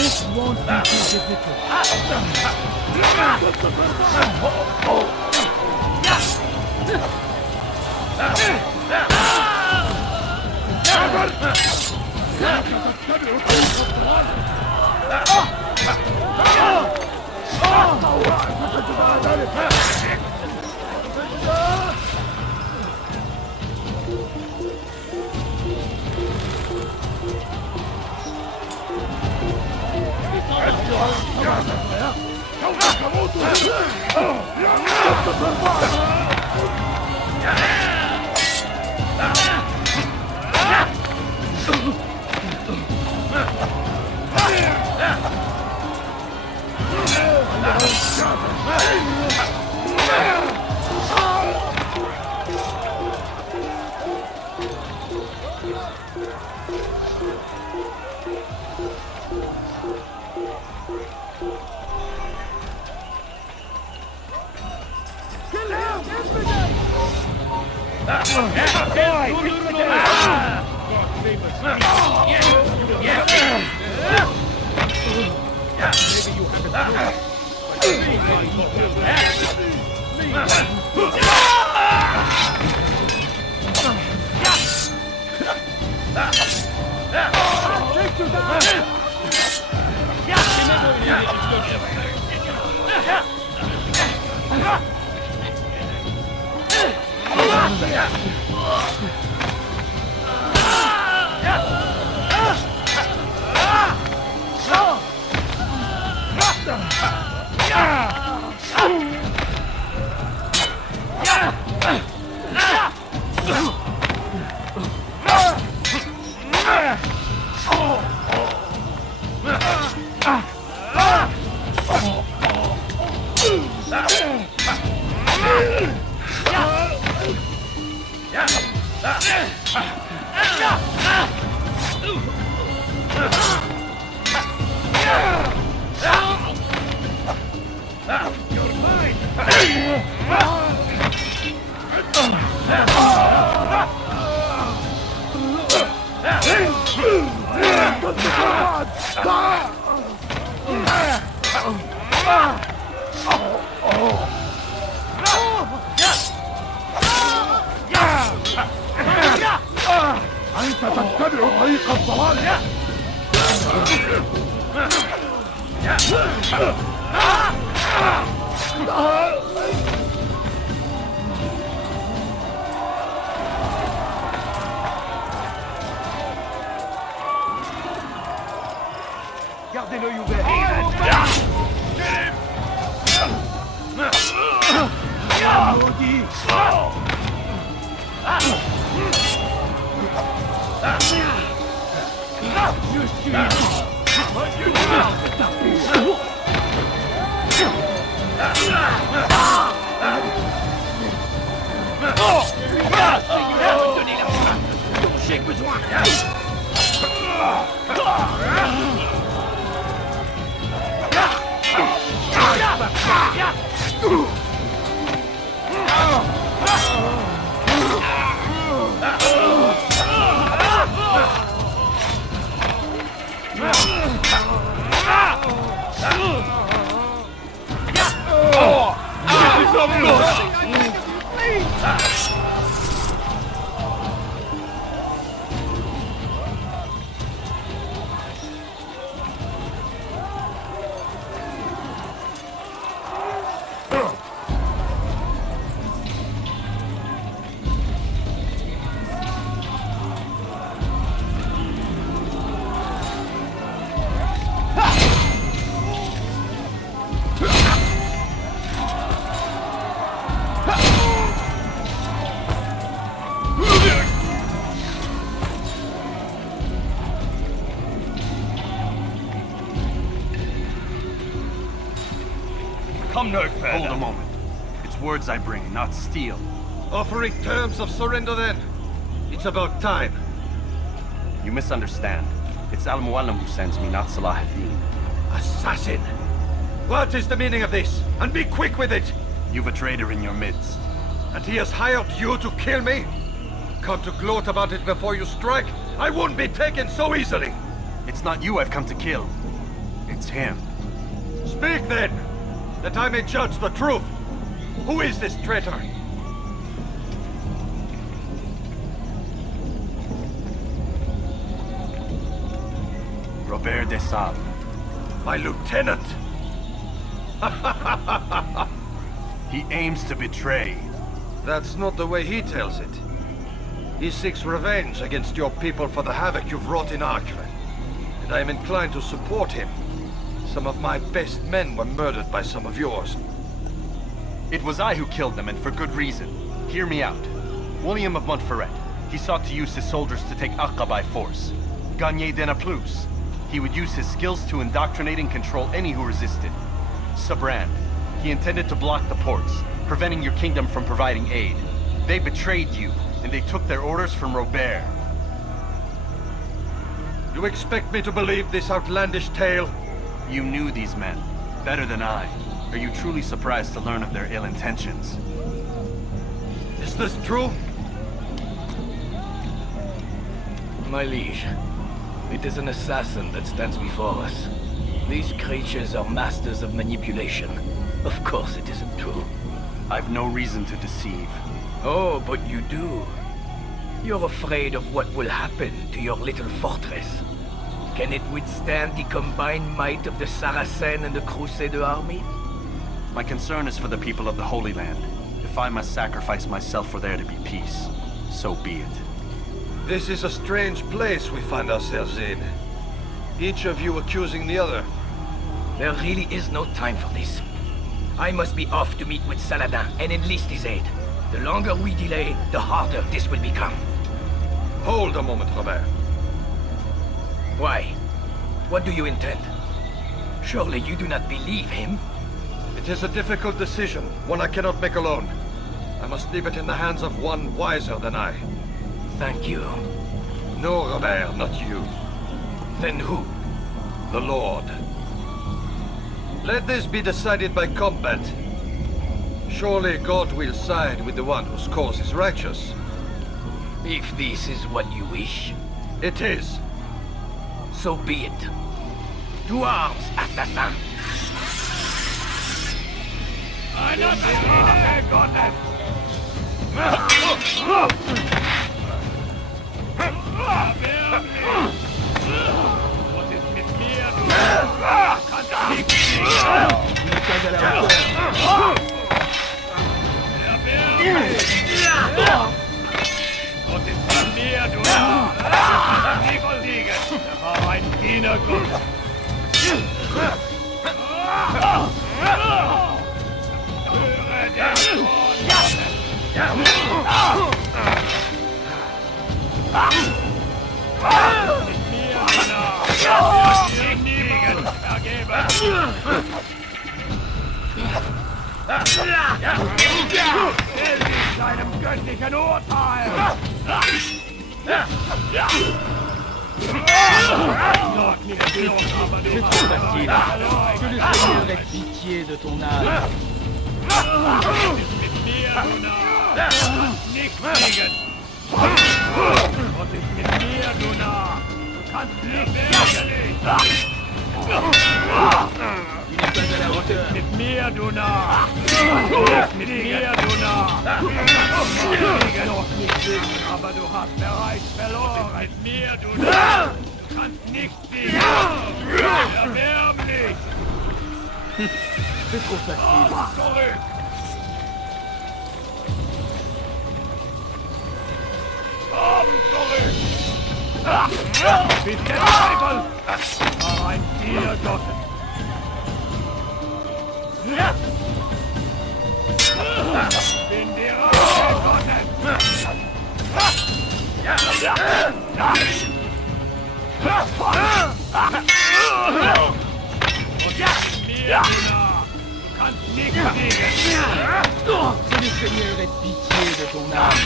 This won't be too difficult. أنت تتبع طريق الضلال. Gardez l'œil ouvert. Maudit. Je suis j'ai besoin. come no further. Hold a moment. It's words I bring, not steel. Offering terms of surrender then. It's about time. You misunderstand. It's Al-Mualim who sends me, not Salah ad-Din. Assassin! What is the meaning of this? And be quick with it! You've a traitor in your midst. And he has hired you to kill me? Come to gloat about it before you strike? I won't be taken so easily! It's not you I've come to kill. It's him. Speak then, that I may judge the truth. Who is this traitor? Robert de Sable. My lieutenant! He aims to betray. That's not the way he tells it. He seeks revenge against your people for the havoc you've wrought in Acre. And I am inclined to support him. Some of my best men were murdered by some of yours. It was I who killed them, and for good reason. Hear me out. William of Montferrat. He sought to use his soldiers to take Acre by force. Gagné de Naplouse. He would use his skills to indoctrinate and control any who resisted. Sabrand. He intended to block the ports, preventing your kingdom from providing aid. They betrayed you, and they took their orders from Robert. You expect me to believe this outlandish tale? You knew these men, better than I. Are you truly surprised to learn of their ill intentions? Is this true? My liege, it is an assassin that stands before us. These creatures are masters of manipulation. Of course it isn't true. I've no reason to deceive. Oh, but you do. You're afraid of what will happen to your little fortress. Can it withstand the combined might of the Saracen and the Crusader army? My concern is for the people of the Holy Land. If I must sacrifice myself for there to be peace, so be it. This is a strange place we find ourselves in. Each of you accusing the other. There really is no time for this. I must be off to meet with Saladin and enlist his aid. The longer we delay, the harder this will become. Hold a moment, Robert. Why? What do you intend? Surely you do not believe him? It is a difficult decision, one I cannot make alone. I must leave it in the hands of one wiser than I. Thank you. No, Robert, not you. Then who? The Lord. Let this be decided by combat. Surely God will side with the one whose cause is righteous. If this is what you wish. It is. So be it. To arms, assassin! Seinem göttlichen Urteil! Que le Seigneur ait pitié de ton âme. Nicht fliegen! Was ist mit mir, du Narr? Du kannst nicht fliegen! Was ist mit mir, du Narr? Was ist mit mir, du Narr? Doch nicht fliegen, aber du hast bereits verloren! Mit mir, du Narr! Du kannst nicht fliegen! Erbärmlich! C'est trop facile. Zurück! Komm zurück! Bist der Teufel! War ein Tier Gottes! Bin die Rache Gottes! Und jetzt mir, du kannst Que le Seigneur ait pitié de ton âme.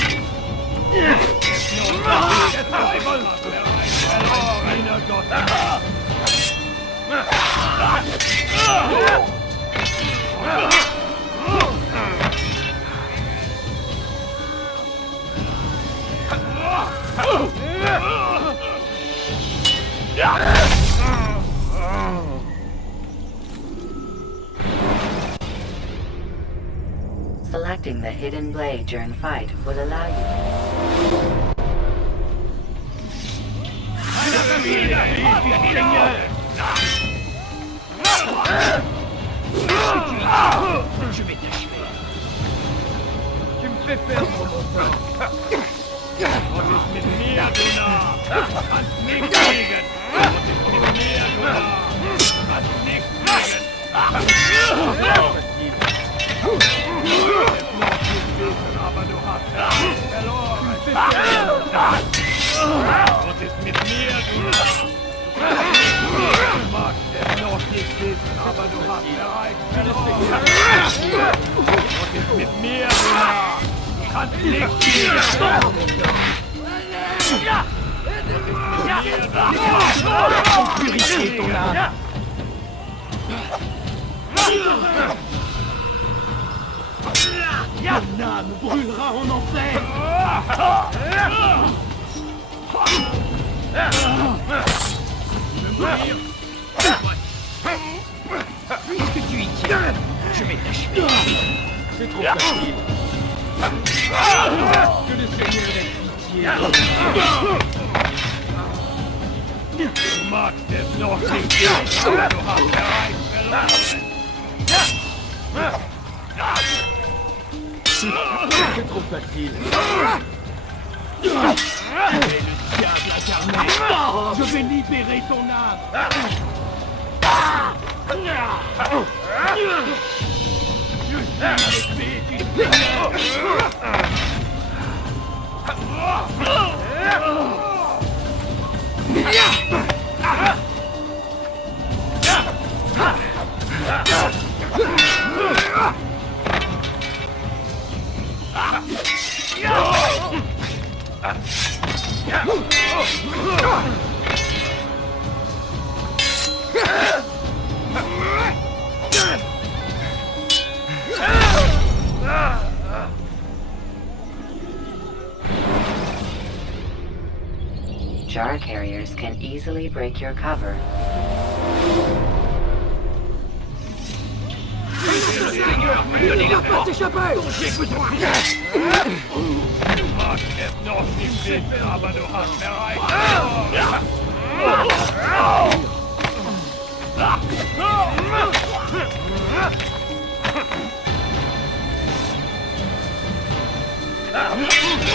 Selecting the hidden blade during fight will allow you. Je vais t'achever. Tu me fais perdre mon temps. Was ist mit mir, Gunnar? Kannst nichts kriegen. Was ist mit mir, Gunnar? Kannst nichts kriegen. Aber du hast verloren. Was ist mit mir, Gunnar? Du magst es noch nicht wissen, aber du hast bereits verloren. Was ist mit mir, Gunnar? Du kannst nichts kriegen. Purifier ton âme. Ton âme brûlera en enfer. Puisque tu y tiens, je vais t'achever. C'est trop facile. Que le Seigneur ait pitié. Du magst es noch nicht sehen, aber du hast bereits verloren. C'est trop facile. Et le diable incarné. Je vais libérer ton âme. Je suis l'épée du Seigneur. Jar carriers can easily break your cover. Seigneur, ne laisse pas s'échapper! J'ai besoin! Du magst es noch nicht wissen, aber du hast bereits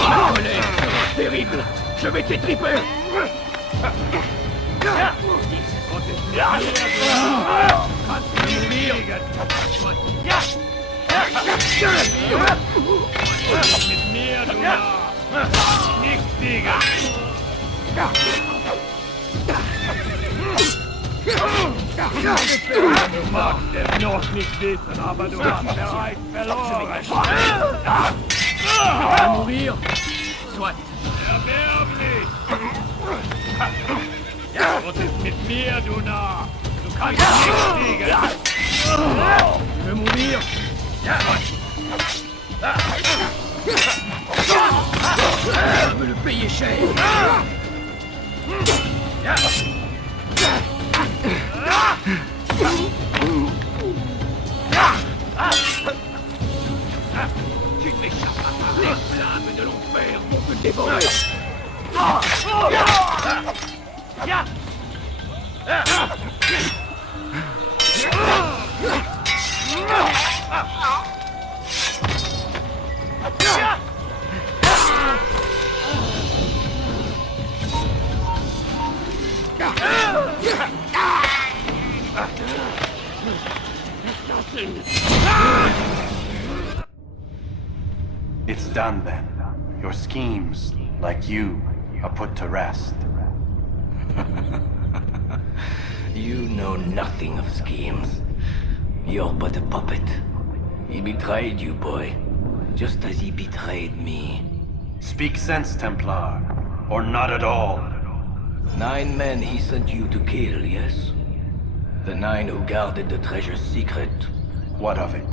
Ma colère sera terrible! Je vais t'étriper! Kannst du mourir? Mit mir, du Narr! Nichts siegen! Du magst es noch nicht wissen, aber du hast bereits verloren! Tu vas mourir? Soit! Erbärmlich! Was ist mit mir, du Narr? Du kannst nicht fliegen! Tu veux mourir? Je veux le payer cher! Tu ne m'échapperas pas! Les flammes de l'enfer vont te dévorer! It's done then. Your schemes, like you, are put to rest. You know nothing of schemes. You're but a puppet. He betrayed you, boy. Just as he betrayed me. Speak sense, Templar. Or not at all. 9 men he sent you to kill, yes? The 9 who guarded the treasure's secret. What of it?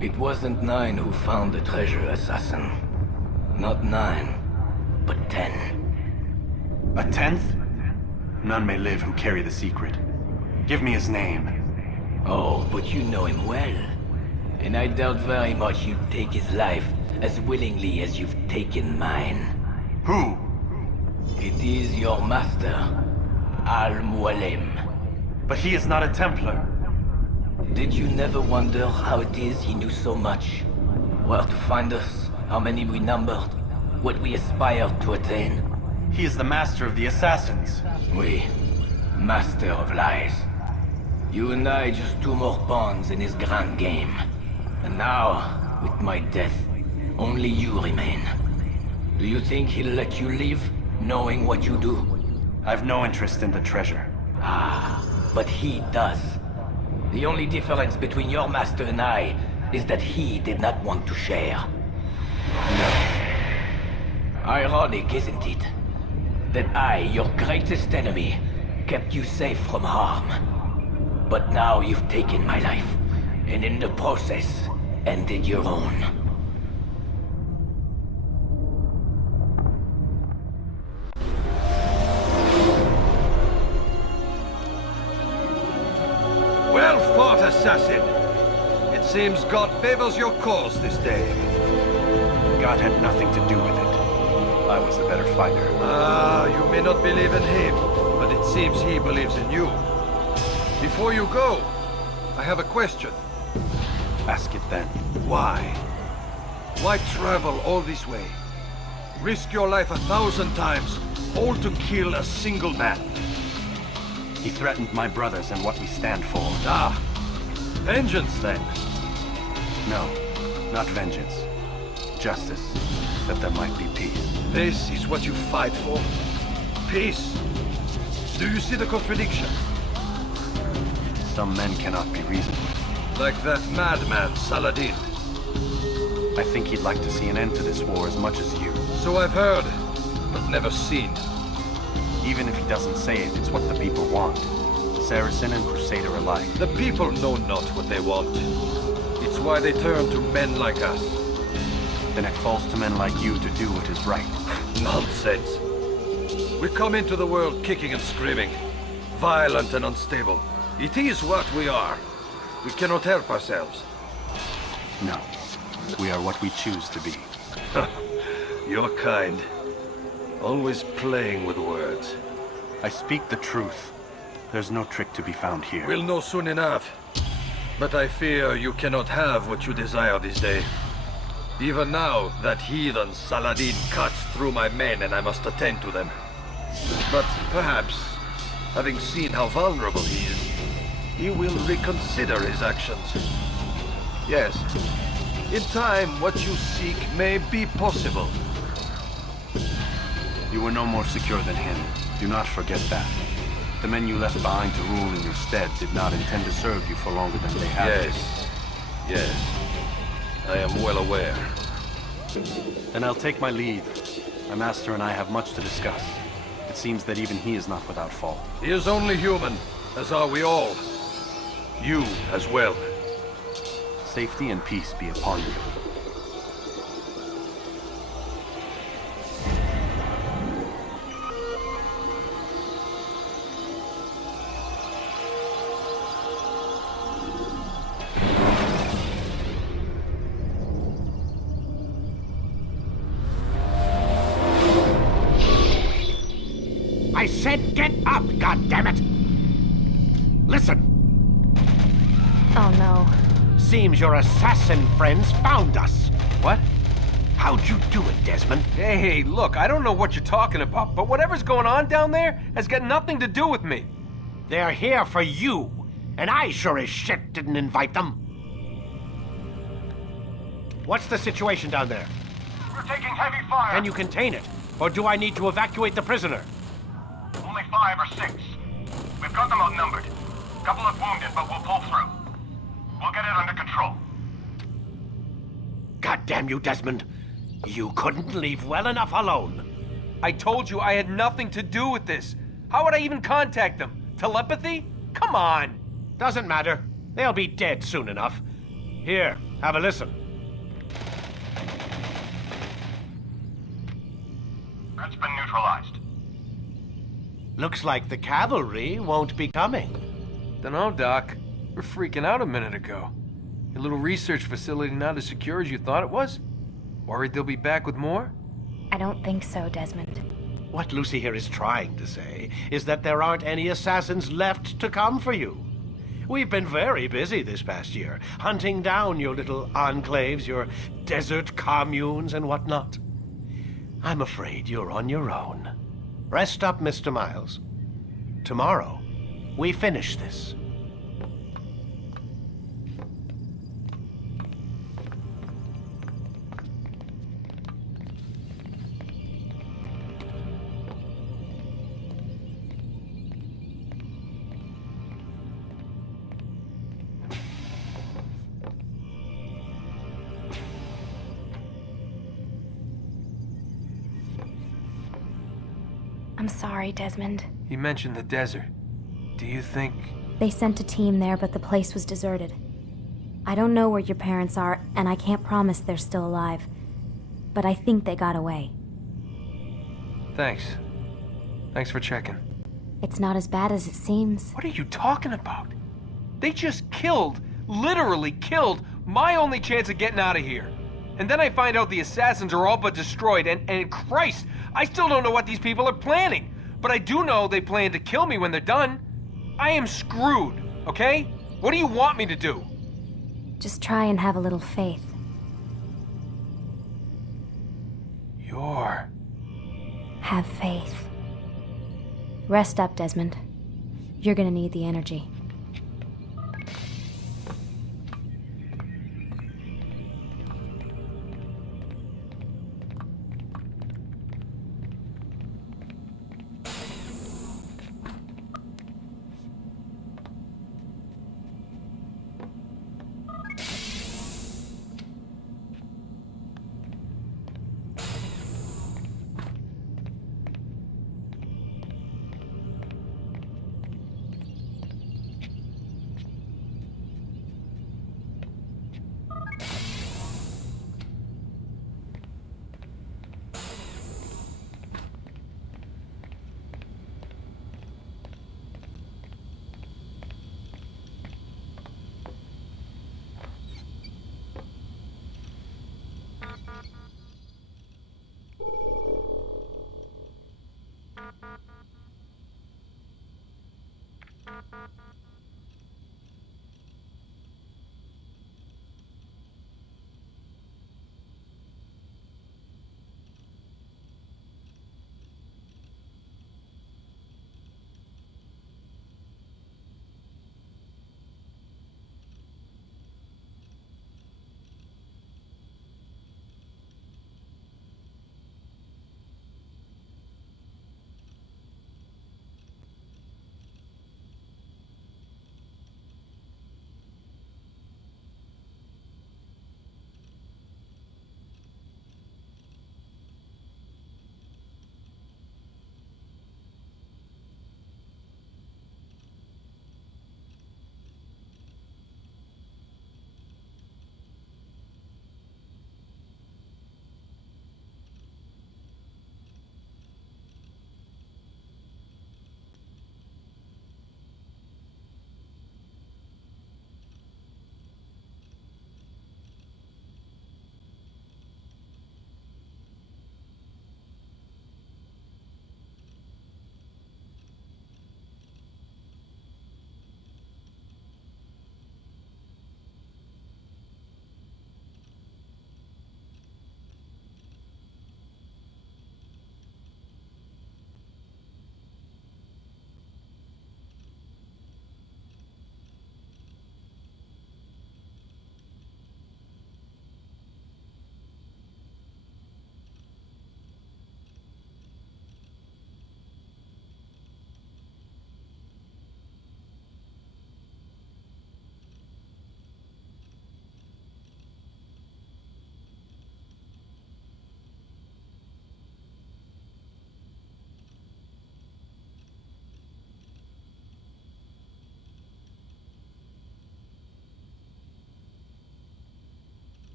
It wasn't 9 who found the treasure, assassin. Not 9, but 10. A 10th? None may live who carry the secret. Give me his name. Oh, but you know him well. And I doubt very much you'd take his life as willingly as you've taken mine. Who? It is your master, Al-Mualim. But he is not a Templar. Did you never wonder how it is he knew so much? Where to find us, how many we numbered, what we aspired to attain? He is the master of the assassins. Oui, master of lies. You and I just 2 more pawns in his grand game. And now, with my death, only you remain. Do you think he'll let you live, knowing what you do? I've no interest in the treasure. Ah, but he does. The only difference between your master and I is that he did not want to share. No. Ironic, isn't it? That I, your greatest enemy, kept you safe from harm. But now you've taken my life, and in the process, ended your own. Well fought, assassin. It seems God favors your cause this day. God had nothing to do with it. I was the better fighter. Ah, you may not believe in him, but it seems he believes in you. Before you go, I have a question. Ask it then. Why? Why travel all this way? Risk your life 1,000 times, all to kill a single man. He threatened my brothers and what we stand for. Ah, vengeance then. No, not vengeance. Justice, that there might be peace. This is what you fight for? Peace? Do you see the contradiction? Some men cannot be reasoned with. Like that madman, Saladin. I think he'd like to see an end to this war as much as you. So I've heard, but never seen. Even if he doesn't say it, it's what the people want. Saracen and Crusader alike. The people know not what they want. It's why they turn to men like us. Then it falls to men like you to do what is right. Nonsense. We come into the world kicking and screaming, violent and unstable. It is what we are. We cannot help ourselves. No. We are what we choose to be. You're kind. Always playing with words. I speak the truth. There's no trick to be found here. We'll know soon enough. But I fear you cannot have what you desire this day. Even now, that heathen Saladin cuts through my men and I must attend to them. But perhaps, having seen how vulnerable he is, he will reconsider his actions. Yes, in time, what you seek may be possible. You were no more secure than him. Do not forget that. The men you left behind to rule in your stead did not intend to serve you for longer than they have. Yes, yes. I am well aware. Then I'll take my leave. My master and I have much to discuss. It seems that even he is not without fault. He is only human, as are we all. You as well. Safety and peace be upon you. I said get up, goddammit! Listen! Oh no. Seems your assassin friends found us. What? How'd you do it, Desmond? Hey, look, I don't know what you're talking about, but whatever's going on down there has got nothing to do with me. They're here for you, and I sure as shit didn't invite them. What's the situation down there? We're taking heavy fire. Can you contain it? Or do I need to evacuate the prisoner? Only 5 or 6. We've got them outnumbered. Couple of wounded, but we'll pull through. We'll get it under control. God damn you, Desmond. You couldn't leave well enough alone. I told you I had nothing to do with this. How would I even contact them? Telepathy? Come on. Doesn't matter. They'll be dead soon enough. Here, have a listen. It's been neutralized. Looks like the cavalry won't be coming. Dunno, Doc. We're freaking out a minute ago. Your little research facility not as secure as you thought it was? Worried they'll be back with more? I don't think so, Desmond. What Lucy here is trying to say is that there aren't any assassins left to come for you. We've been very busy this past year, hunting down your little enclaves, your desert communes and whatnot. I'm afraid you're on your own. Rest up, Mr. Miles. Tomorrow, we finish this. I'm sorry, Desmond. You mentioned the desert. Do you think... They sent a team there, but the place was deserted. I don't know where your parents are, and I can't promise they're still alive. But I think they got away. Thanks. Thanks for checking. It's not as bad as it seems. What are you talking about? They just killed, literally killed, my only chance of getting out of here. And then I find out the assassins are all but destroyed, and Christ, I still don't know what these people are planning. But I do know they plan to kill me when they're done. I am screwed, okay? What do you want me to do? Just try and have a little faith. Have faith. Rest up, Desmond. You're gonna need the energy.